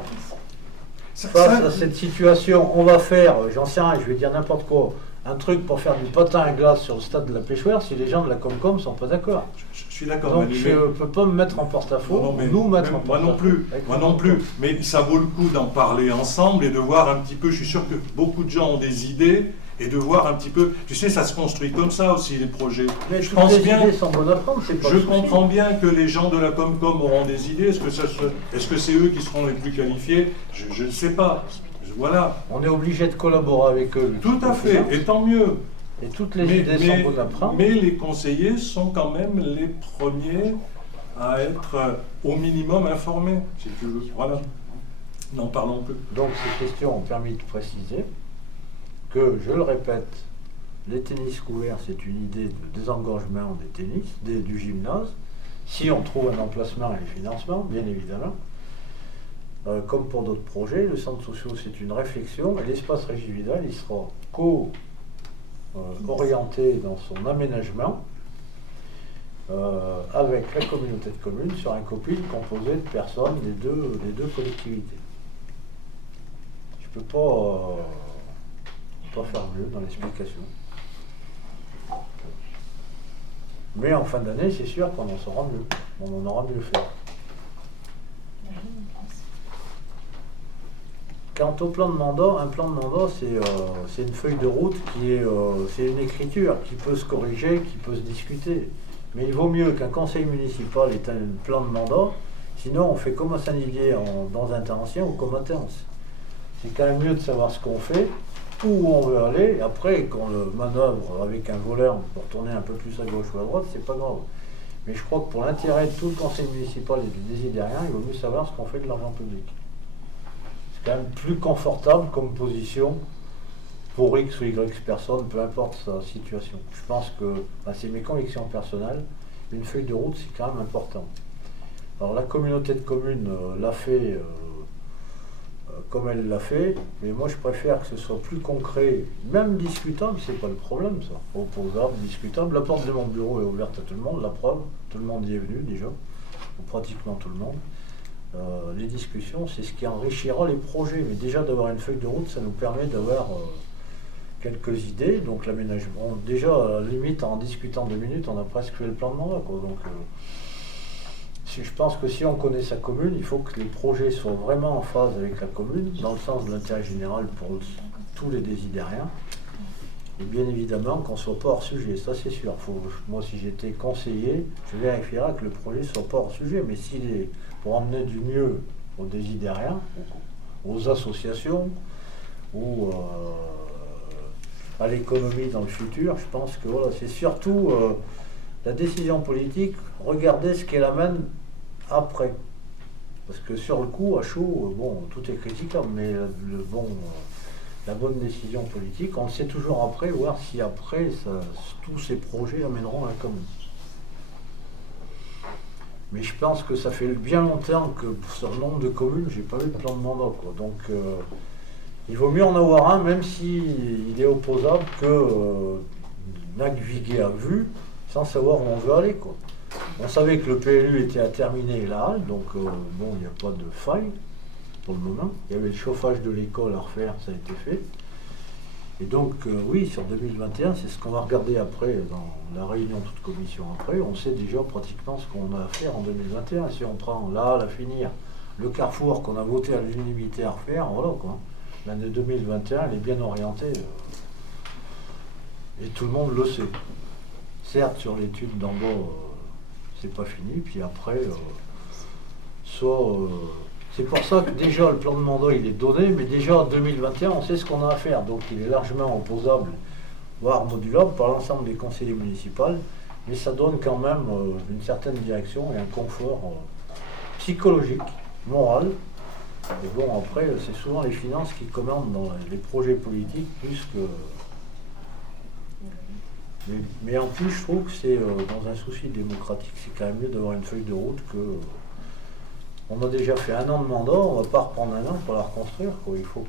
face à cette situation, on va faire, j'en sais rien, je vais dire n'importe quoi, un truc pour faire du patin à glace sur le stade de la Pêchoire si les gens de la Comcom ne sont pas d'accord. Je suis d'accord. Donc je ne peux pas me mettre en porte-à-faux, nous mettre en porte-à-faux. Moi non plus. Mais ça vaut le coup d'en parler ensemble et de voir un petit peu, je suis sûr que beaucoup de gens ont des idées, et de voir un petit peu, tu sais, ça se construit comme ça aussi, les projets. Mais je pense bien, idées sont bonnes à prendre, c'est pas je le souci. comprends bien que les gens de la Comcom auront des idées. Est-ce que c'est eux qui seront les plus qualifiés? Je ne sais pas. Voilà. On est obligé de collaborer avec eux. Tout à fait, et tant mieux. Et toutes les idées sont bonnes à prendre. Mais les conseillers sont quand même les premiers à être au minimum informés, si tu veux. Voilà. N'en parlons plus. Donc ces questions ont permis de préciser que, je le répète, les tennis couverts, c'est une idée de désengorgement des tennis, du gymnase, si on trouve un emplacement et les financements, bien évidemment. Comme pour d'autres projets, le centre social, c'est une réflexion, et l'espace Régis Vidal, il sera orienté dans son aménagement avec la communauté de communes sur un copil composé de personnes des deux collectivités. Je ne peux pas faire mieux dans l'explication. Mais en fin d'année, c'est sûr qu'on en saura mieux. On en aura mieux fait. Quant au plan de mandat, un plan de mandat, c'est une feuille de route c'est une écriture qui peut se corriger, qui peut se discuter. Mais il vaut mieux qu'un conseil municipal ait un plan de mandat, sinon on fait comme à Saint-Didier dans un temps ancien ou comme à Tens. C'est quand même mieux de savoir ce qu'on fait, où on veut aller, et après qu'on le manœuvre avec un voleur pour tourner un peu plus à gauche ou à droite, c'est pas grave. Mais je crois que pour l'intérêt de tout le conseil municipal et du désidérien, il vaut mieux savoir ce qu'on fait de l'argent public. C'est quand même plus confortable comme position pour X ou Y personne, peu importe sa situation. Je pense que, c'est mes convictions personnelles, une feuille de route c'est quand même important. Alors la communauté de communes l'a fait comme elle l'a fait, mais moi je préfère que ce soit plus concret, même discutable, c'est pas le problème ça, opposable, discutable. La porte de mon bureau est ouverte à tout le monde, la preuve, tout le monde y est venu déjà, ou pratiquement tout le monde. les discussions, c'est ce qui enrichira les projets. Mais déjà d'avoir une feuille de route, ça nous permet d'avoir quelques idées. Donc l'aménagement, déjà à la limite en discutant 2 minutes, on a presque fait le plan de mandat, quoi. Donc je pense que si on connaît sa commune, il faut que les projets soient vraiment en phase avec la commune, dans le sens de l'intérêt général pour tous les désidériens. Et bien évidemment qu'on ne soit pas hors sujet, ça c'est sûr. Moi si j'étais conseiller, je vérifierais que le projet ne soit pas hors sujet. Mais s'il est pour emmener du mieux aux désidériens, aux associations ou à l'économie dans le futur, je pense que voilà, c'est surtout la décision politique, regarder ce qu'elle amène après. Parce que sur le coup, à chaud, bon, tout est critiquable, mais la bonne décision politique, on le sait toujours après, voir si après, tous ces projets amèneront à la commune. Mais je pense que ça fait bien longtemps que pour ce nombre de communes, j'ai pas eu de plan de mandat, quoi. Donc, il vaut mieux en avoir un, même s'il est opposable, que naviguer à vue, sans savoir où on veut aller, quoi. On savait que le PLU était à terminer la halle, donc bon, il n'y a pas de faille pour le moment. Il y avait le chauffage de l'école à refaire, ça a été fait. Et donc, oui, sur 2021, c'est ce qu'on va regarder après, dans la réunion toute commission après. On sait déjà pratiquement ce qu'on a à faire en 2021. Si on prend là, à finir, le carrefour qu'on a voté à l'unanimité à refaire, voilà quoi. L'année 2021, elle est bien orientée. Et tout le monde le sait. Certes, sur l'étude d'en bas, c'est pas fini. Puis après, c'est pour ça que déjà le plan de mandat il est donné, mais déjà en 2021, on sait ce qu'on a à faire. Donc il est largement opposable, voire modulable par l'ensemble des conseillers municipaux. Mais ça donne quand même une certaine direction et un confort psychologique, moral. Et bon, après, c'est souvent les finances qui commandent dans les projets politiques plus que... Mais en plus, je trouve que c'est, dans un souci démocratique, c'est quand même mieux d'avoir une feuille de route que... On a déjà fait 1 an de mandat, on ne va pas reprendre 1 an pour la reconstruire, quoi. Il faut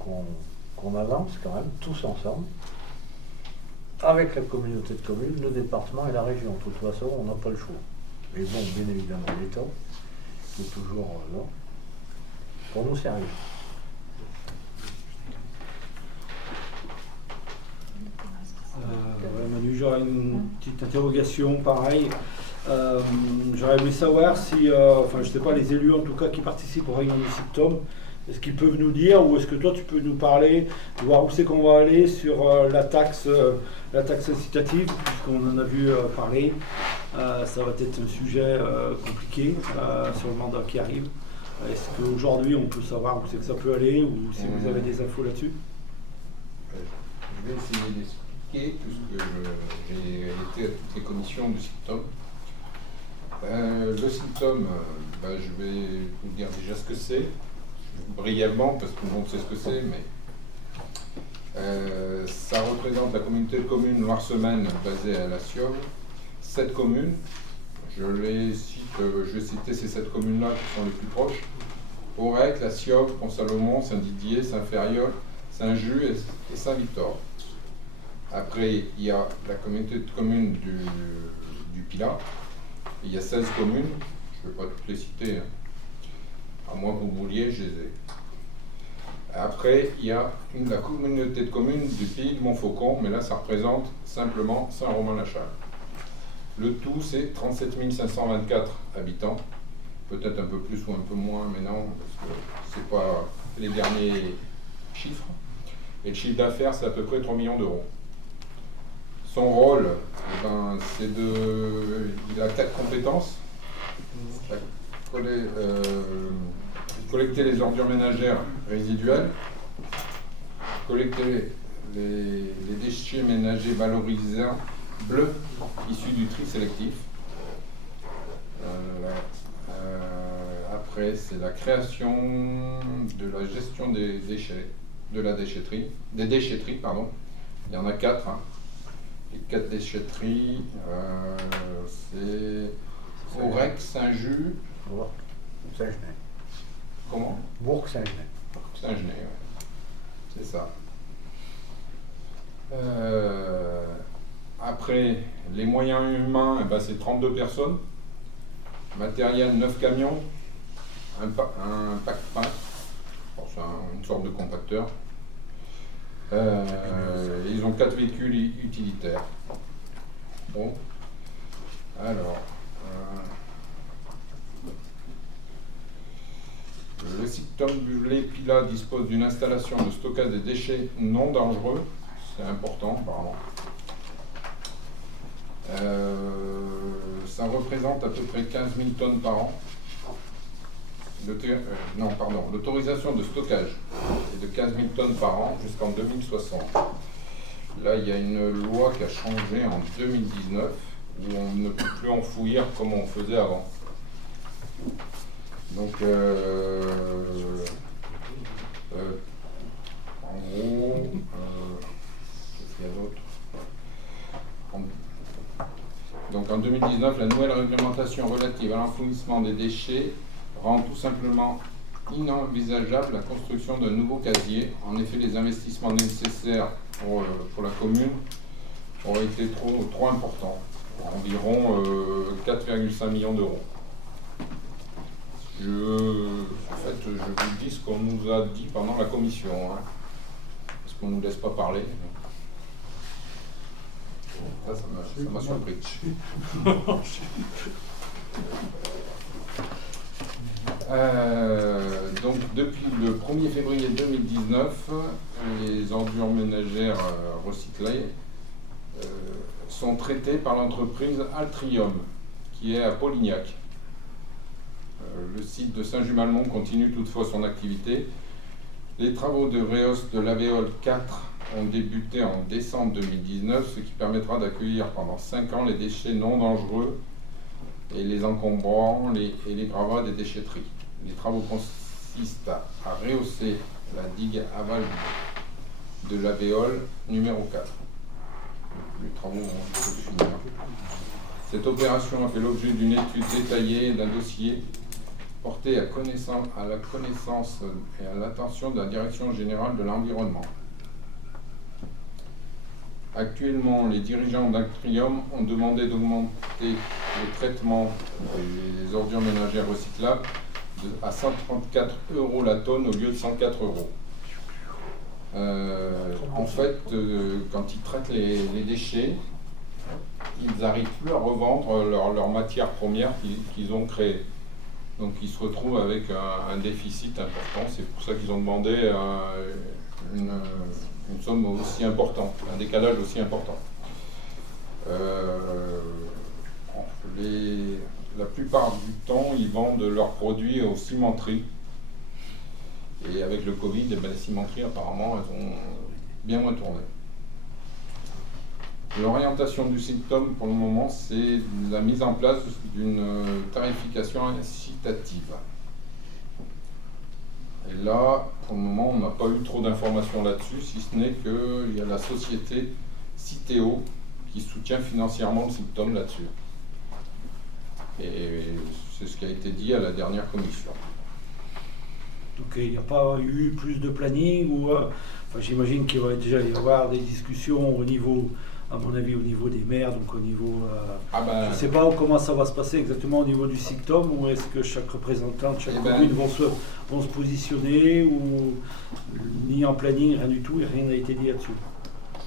qu'on avance quand même, tous ensemble, avec la communauté de communes, le département et la région. De toute façon, on n'a pas le choix. Et bon, bien évidemment, l'État, qui est toujours là, pour nous servir. Manu, j'aurais une petite interrogation, pareil. J'aurais voulu savoir si, enfin je sais pas, les élus en tout cas qui participent aux réunions du SIPTOM, est-ce qu'ils peuvent nous dire, ou est-ce que toi tu peux nous parler, voir où c'est qu'on va aller sur la taxe incitative, puisqu'on en a vu parler. Ça va être un sujet compliqué sur le mandat qui arrive. Est-ce qu'aujourd'hui on peut savoir où c'est que ça peut aller, ou si vous avez des infos là-dessus? Je vais essayer d'expliquer, puisque j'ai été à toutes les commissions du SIPTOM. Le SIPTOM, je vais vous dire déjà ce que c'est, brièvement, parce que tout le monde sait ce que c'est, mais ça représente la communauté de communes Loire-Semaine basée à la Sioule, 7 communes. Je vais citer ces 7 communes-là qui sont les plus proches: Aurec, La Sioule, Pont-Salomon, Saint-Didier, Saint-Ferriol, Saint-Just et Saint-Victor. Après, il y a la communauté de communes du Pilat. Il y a 16 communes, je ne vais pas toutes les citer, hein. À moins que vous vouliez, je les ai. Après, il y a la communauté de communes du Pays de Montfaucon, mais là, ça représente simplement Saint-Romain-la-Châle. Le tout, c'est 37 524 habitants, peut-être un peu plus ou un peu moins, mais non, parce que ce n'est pas les derniers chiffres. Et le chiffre d'affaires, c'est à peu près 3 millions d'euros. Son rôle, c'est il a 4 compétences. Collecter les ordures ménagères résiduelles, collecter les déchets ménagers valorisables issus du tri sélectif. Après, c'est la création de la gestion des déchets, des déchetteries, pardon. Il y en a 4. Hein. Les 4 déchetteries, c'est Aurec, Saint-Just, Saint-Genès. Comment? Bourg-Saint-Genès. Saint-Genès, ouais. C'est ça. Après, les moyens humains, c'est 32 personnes. Matériel, 9 camions. un pack-pack, c'est une sorte de compacteur. Ils ont 4 véhicules utilitaires. Bon, alors, le site Tom Bullé-Pilat dispose d'une installation de stockage des déchets non dangereux, c'est important apparemment. Ça représente à peu près 15 000 tonnes par an. L'autorisation de stockage est de 15 000 tonnes par an jusqu'en 2060. Là, il y a une loi qui a changé en 2019 où on ne peut plus enfouir comme on faisait avant. Donc, en gros, qu'est-ce qu'il y a d'autre ? Donc en 2019, la nouvelle réglementation relative à l'enfouissement des déchets rend tout simplement inenvisageable la construction d'un nouveau casier. En effet, les investissements nécessaires pour la commune auraient été trop importants, environ 4,5 millions d'euros. Je vous dis ce qu'on nous a dit pendant la commission, hein, parce qu'on ne nous laisse pas parler. Ça m'a surpris. Donc depuis le 1er février 2019, les ordures ménagères recyclées sont traitées par l'entreprise Altrium, qui est à Polignac. Le site de Saint-Just-Malmont continue toutefois son activité. Les travaux de réhausse de l'Avéole 4 ont débuté en décembre 2019, ce qui permettra d'accueillir pendant 5 ans les déchets non dangereux et les encombrants et les gravats des déchetteries. Les travaux consistent à rehausser la digue aval de l'Avéole numéro 4. Les travaux vont se finir. Cette opération a fait l'objet d'une étude détaillée et d'un dossier porté à la connaissance et à l'attention de la Direction générale de l'environnement. Actuellement, les dirigeants d'Altrium ont demandé d'augmenter le traitement des ordures ménagères recyclables à 134 € la tonne au lieu de 104 €. En fait, quand ils traitent les déchets, ils n'arrivent plus à revendre leur matière première qu'ils ont créée. Donc ils se retrouvent avec un déficit important. C'est pour ça qu'ils ont demandé une somme aussi importante, un décalage aussi important. La plupart du temps, ils vendent leurs produits aux cimenteries. Et avec le Covid, les cimenteries, apparemment, elles ont bien moins tourné. L'orientation du symptôme, pour le moment, c'est la mise en place d'une tarification incitative. Et là, pour le moment, on n'a pas eu trop d'informations là-dessus, si ce n'est qu'il y a la société Citeo qui soutient financièrement le symptôme là-dessus. Et c'est ce qui a été dit à la dernière commission. Donc il n'y a pas eu plus de planning ou j'imagine qu'il va déjà y avoir des discussions au niveau, à mon avis, au niveau des maires, donc au niveau... je ne sais pas comment ça va se passer exactement au niveau du SICTOM, ou est-ce que chaque représentant de chaque commune vont se positionner, ou ni en planning, rien du tout, et rien n'a été dit là-dessus.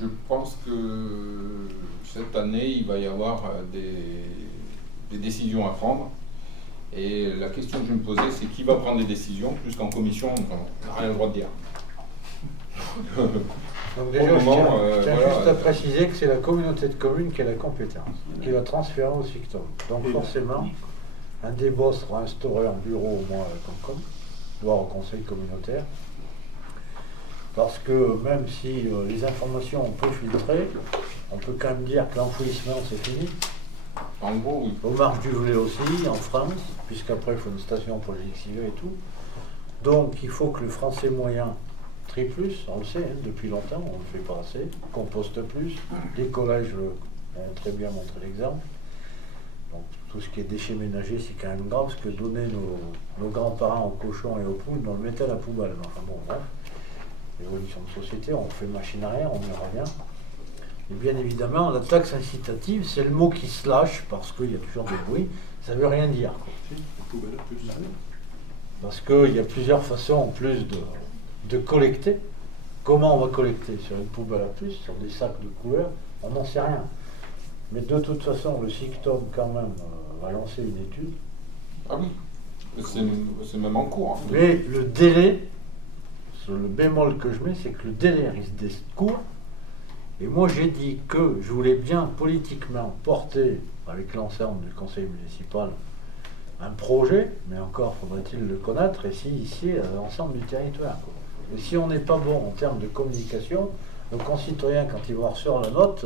Je pense que cette année, il va y avoir des décisions à prendre. Et la question que je me posais, c'est qui va prendre des décisions, plus qu'en commission, on n'a rien le droit de dire. Donc déjà, je tiens juste à préciser que c'est la communauté de communes qui a la compétence, qui va transférer au SICTOM. Donc forcément, un débat sera instauré en bureau au moins à la Concom, voire au conseil communautaire, parce que même si les informations on peut filtrer, on peut quand même dire que l'enfouissement c'est fini. En gros, oui. Aux marges du Velay aussi, en France, puisqu'après il faut une station pour les exhiber et tout. Donc il faut que le français moyen trie plus, on le sait, hein, depuis longtemps, on ne le fait pas assez, composte plus, les collèges ont très bien montré l'exemple. Donc tout ce qui est déchets ménagers, c'est quand même grave, parce que donner nos grands-parents aux cochons et aux poules, on le mettait à la poubelle. Enfin bon, bref, l'évolution de société, on fait machine arrière, on y revient. Et bien évidemment, la taxe incitative, c'est le mot qui se lâche, parce qu'il y a toujours des bruits, ça ne veut rien dire, quoi. Parce qu'il y a plusieurs façons en plus de collecter. Comment on va collecter? Sur une poubelle à puce, sur des sacs de couleurs, on n'en sait rien. Mais de toute façon, le SICTOM quand même va lancer une étude. Ah oui, c'est même en cours. Hein. Mais le délai, le bémol que je mets, c'est que le délai risque d'être court. Et moi j'ai dit que je voulais bien politiquement porter, avec l'ensemble du conseil municipal, un projet, mais encore faudrait-il le connaître, et si ici, à l'ensemble du territoire. Quoi. Et si on n'est pas bon en termes de communication, nos concitoyens, quand ils vont recevoir la note,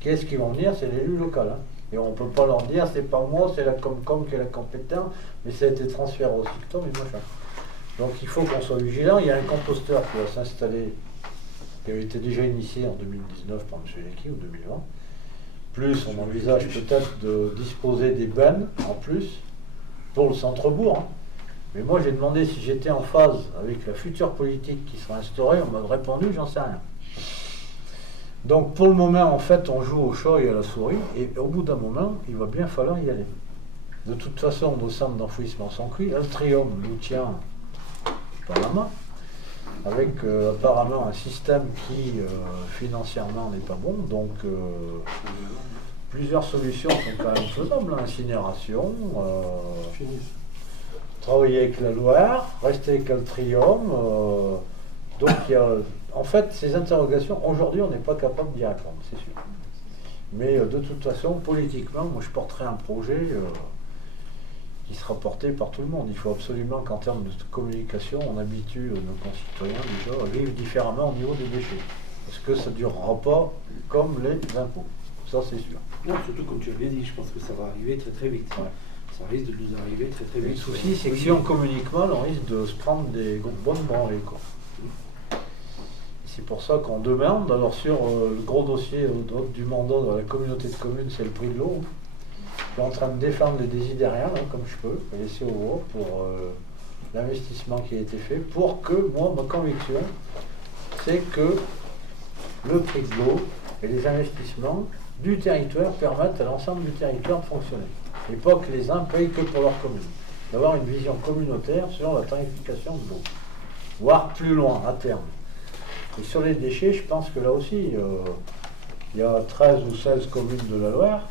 qu'est-ce qu'ils vont dire? C'est l'élu local. Hein. Et on ne peut pas leur dire, c'est pas moi, c'est la Comcom qui est la compétente, mais ça a été transféré au SICTOM et machin. Donc il faut qu'on soit vigilant. Il y a un composteur qui va s'installer, qui avait été déjà initié en 2019 par M. Lecky ou 2020. Plus on envisage peut-être de disposer des bennes en plus pour le centre-bourg. Hein. Mais moi j'ai demandé si j'étais en phase avec la future politique qui sera instaurée. On m'a répondu, j'en sais rien. Donc pour le moment, en fait, on joue au chat et à la souris, et au bout d'un moment, il va bien falloir y aller. De toute façon, nos centres d'enfouissement sont cuits. Altrium nous tient par la main, avec apparemment un système qui financièrement n'est pas bon. Donc plusieurs solutions sont quand même faisables. Incinération, travailler avec la Loire, rester avec Altrium. Donc il y a... En fait, ces interrogations, aujourd'hui, on n'est pas capable d'y répondre, c'est sûr. Mais de toute façon, politiquement, moi, je porterai un projet qui sera porté par tout le monde. Il faut absolument qu'en termes de communication, on habitue nos concitoyens déjà à vivre différemment au niveau des déchets. Parce que ça ne durera pas comme les impôts. Ça, c'est sûr. Non, surtout comme tu l'avais dit, je pense que ça va arriver très très vite. Ouais. Ça risque de nous arriver très très vite. Le souci, c'est que si on communique mal, on risque de se prendre des bonnes branlées, quoi. C'est pour ça qu'on demande, alors sur le gros dossier du mandat de la communauté de communes, c'est le prix de l'eau. Je suis en train de défendre les désidériens, hein, comme je peux, et laisser au voix pour l'investissement qui a été fait, pour que, moi, ma conviction, c'est que le prix de l'eau et les investissements du territoire permettent à l'ensemble du territoire de fonctionner. Et pas que les uns payent que pour leur commune. D'avoir une vision communautaire sur la tarification de l'eau. Voire plus loin, à terme. Et sur les déchets, je pense que là aussi, il y a 13 ou 16 communes de la Loire.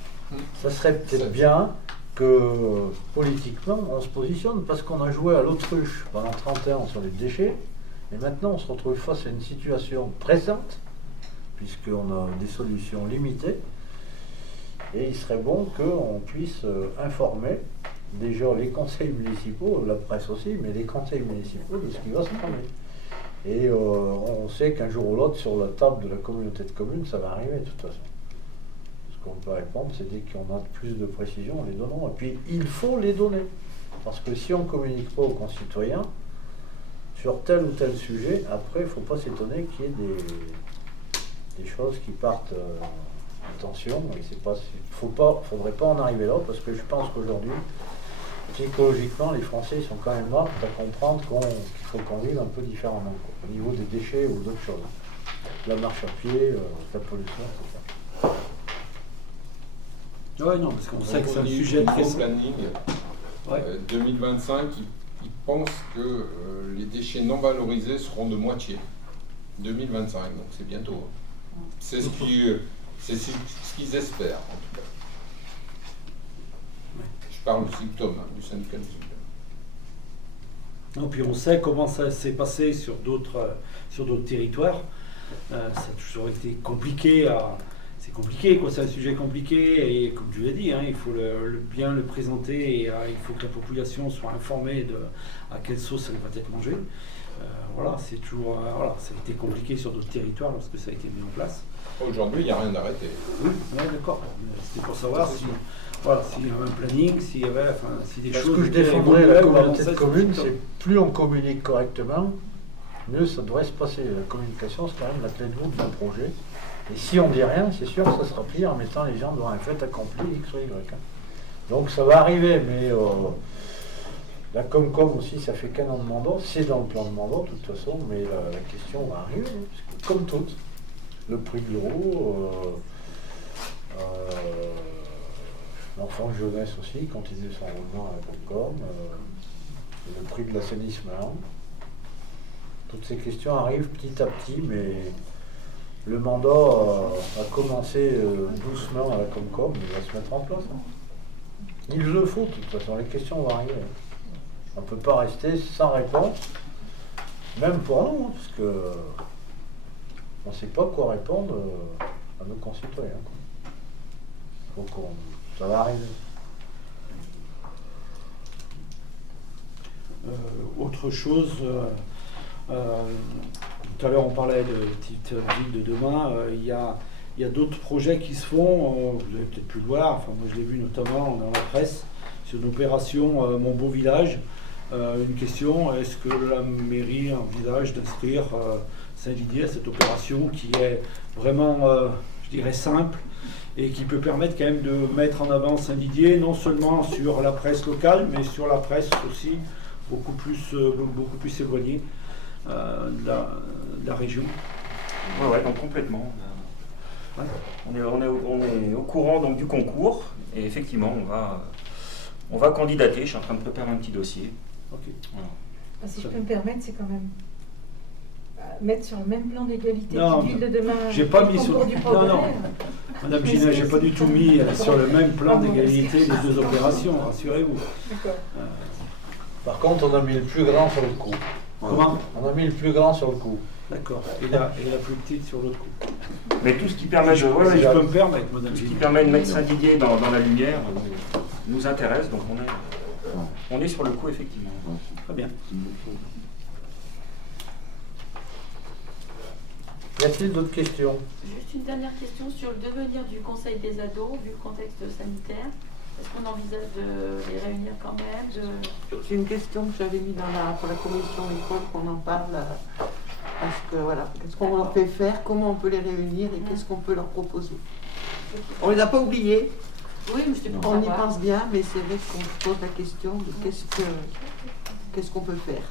Ça serait peut-être bien que politiquement, on se positionne, parce qu'on a joué à l'autruche pendant 30 ans sur les déchets, et maintenant on se retrouve face à une situation pressante, puisqu'on a des solutions limitées, et il serait bon qu'on puisse informer déjà les conseils municipaux, la presse aussi, mais les conseils municipaux de ce qui va se tramer. Et on sait qu'un jour ou l'autre, sur la table de la communauté de communes, ça va arriver de toute façon. Ce qu'on peut répondre, c'est dès qu'on a plus de précisions, on les donnera. Et puis, il faut les donner. Parce que si on ne communique pas aux concitoyens, sur tel ou tel sujet, après, il ne faut pas s'étonner qu'il y ait des choses qui partent en tension. Et c'est pas, faudrait pas en arriver là, parce que je pense qu'aujourd'hui, psychologiquement, les Français sont quand même là à comprendre qu'il faut qu'on vive un peu différemment, quoi, au niveau des déchets ou d'autres choses. La marche à pied, la pollution, etc. Oui, non, parce qu'on sait que c'est un sujet très... planning 2025, ils pensent que les déchets non valorisés seront de moitié. 2025, donc c'est bientôt. C'est ce qu'ils espèrent, en tout cas. Je parle du SICTOM, du syndicat du SICTOM. Non, puis on sait comment ça s'est passé sur d'autres territoires. Ça a toujours été compliqué. C'est compliqué, quoi. C'est un sujet compliqué. Et comme tu l'as dit, hein, il faut bien le présenter. Et il faut que la population soit informée de à quelle sauce elle va être mangée. Voilà, c'est toujours. Voilà, ça a été compliqué sur d'autres territoires lorsque ça a été mis en place. Aujourd'hui, il n'y a rien d'arrêté. Oui, ouais, d'accord. C'était pour savoir si. Voilà, s'il y avait un planning, s'il y avait, si des choses... Ce que je défendrais la communauté de communes, c'est plus on communique correctement, mieux ça devrait se passer. La communication, c'est quand même la clé de voûte d'un projet. Et si on dit rien, c'est sûr que ça sera pire en mettant les gens devant un fait accompli, X ou Y. Hein. Donc ça va arriver, mais la Comcom aussi, ça fait qu'un an de mandat, c'est dans le plan de mandat de toute façon, mais la question va arriver, hein, parce que comme toutes, le prix de l'euro... l'enfant jeunesse aussi continue son roulement à la Comcom. le prix de l'assainissement. Toutes ces questions arrivent petit à petit, mais le mandat a commencé doucement à la Comcom, il va se mettre en place. Il le faut, de toute façon, les questions vont arriver. On ne peut pas rester sans réponse, même pour nous, parce que on ne sait pas quoi répondre à nos concitoyens. Ça va arriver. Autre chose, tout à l'heure on parlait de petite ville de demain, il y a d'autres projets qui se font, vous avez peut-être pu le voir, enfin moi je l'ai vu notamment dans la presse, sur une opération Mon Beau Village. Une question, est-ce que la mairie envisage d'inscrire Saint-Didier à cette opération qui est vraiment, je dirais, simple et qui peut permettre quand même de mettre en avant Saint-Didier, non seulement sur la presse locale, mais sur la presse aussi beaucoup plus éloignée de la région. Ouais, donc complètement. Ouais. On est au courant donc, du concours et effectivement on va candidater. Je suis en train de préparer un petit dossier. Okay. Voilà. Si je peux me permettre, c'est quand même mettre sur le même plan d'égalité Non, ville de demain. J'ai pas mis sur. Du non. Madame Gina, j'ai pas du tout mis sur le même plan d'égalité les deux opérations, rassurez-vous. D'accord. Par contre, on a mis le plus grand sur le coup. Comment? On a mis le plus grand sur le coup. D'accord. Et la plus petite sur l'autre coup. Mais tout ce qui permet je peux me permettre, Madame tout ce Gina. qui permet de mettre Saint-Didier dans la lumière nous intéresse, donc on est sur le coup effectivement. Très bien. Y a-t-il d'autres questions? Juste une dernière question sur le devenir du Conseil des ados, vu le contexte sanitaire. Est-ce qu'on envisage de les réunir quand même C'est une question que j'avais mis pour la commission école, qu'on en parle, parce que voilà, qu'est-ce qu'on leur fait faire, comment on peut les réunir et qu'est-ce qu'on peut leur proposer. On les a pas oubliés, Oui, mais c'était pour on y savoir. pense bien, mais c'est vrai qu'on se pose la question de qu'est-ce qu'on peut faire.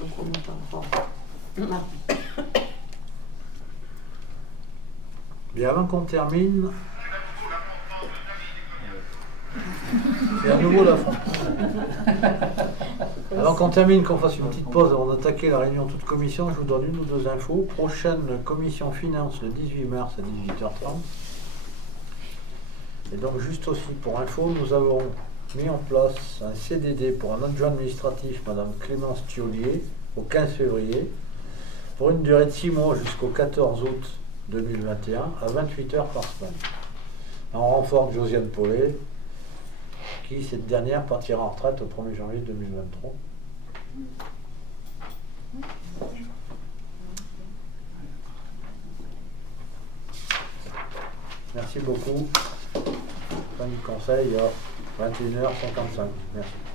Donc on en parlera. Bien, avant qu'on termine, c'est à nouveau la fin. Avant qu'on termine, qu'on fasse une petite pause avant d'attaquer la réunion toute commission, je vous donne une ou deux infos. Prochaine commission finance le 18 mars à 18h30. Et donc juste aussi pour info, nous avons mis en place un CDD pour un adjoint administratif, Madame Clémence Thiollier, au 15 février, pour une durée de 6 mois jusqu'au 14 août 2021, à 28 heures par semaine. En renfort de Josiane Paulet, qui, cette dernière, partira en retraite au 1er janvier 2023. Merci beaucoup. Fin du conseil à 21h55. Merci.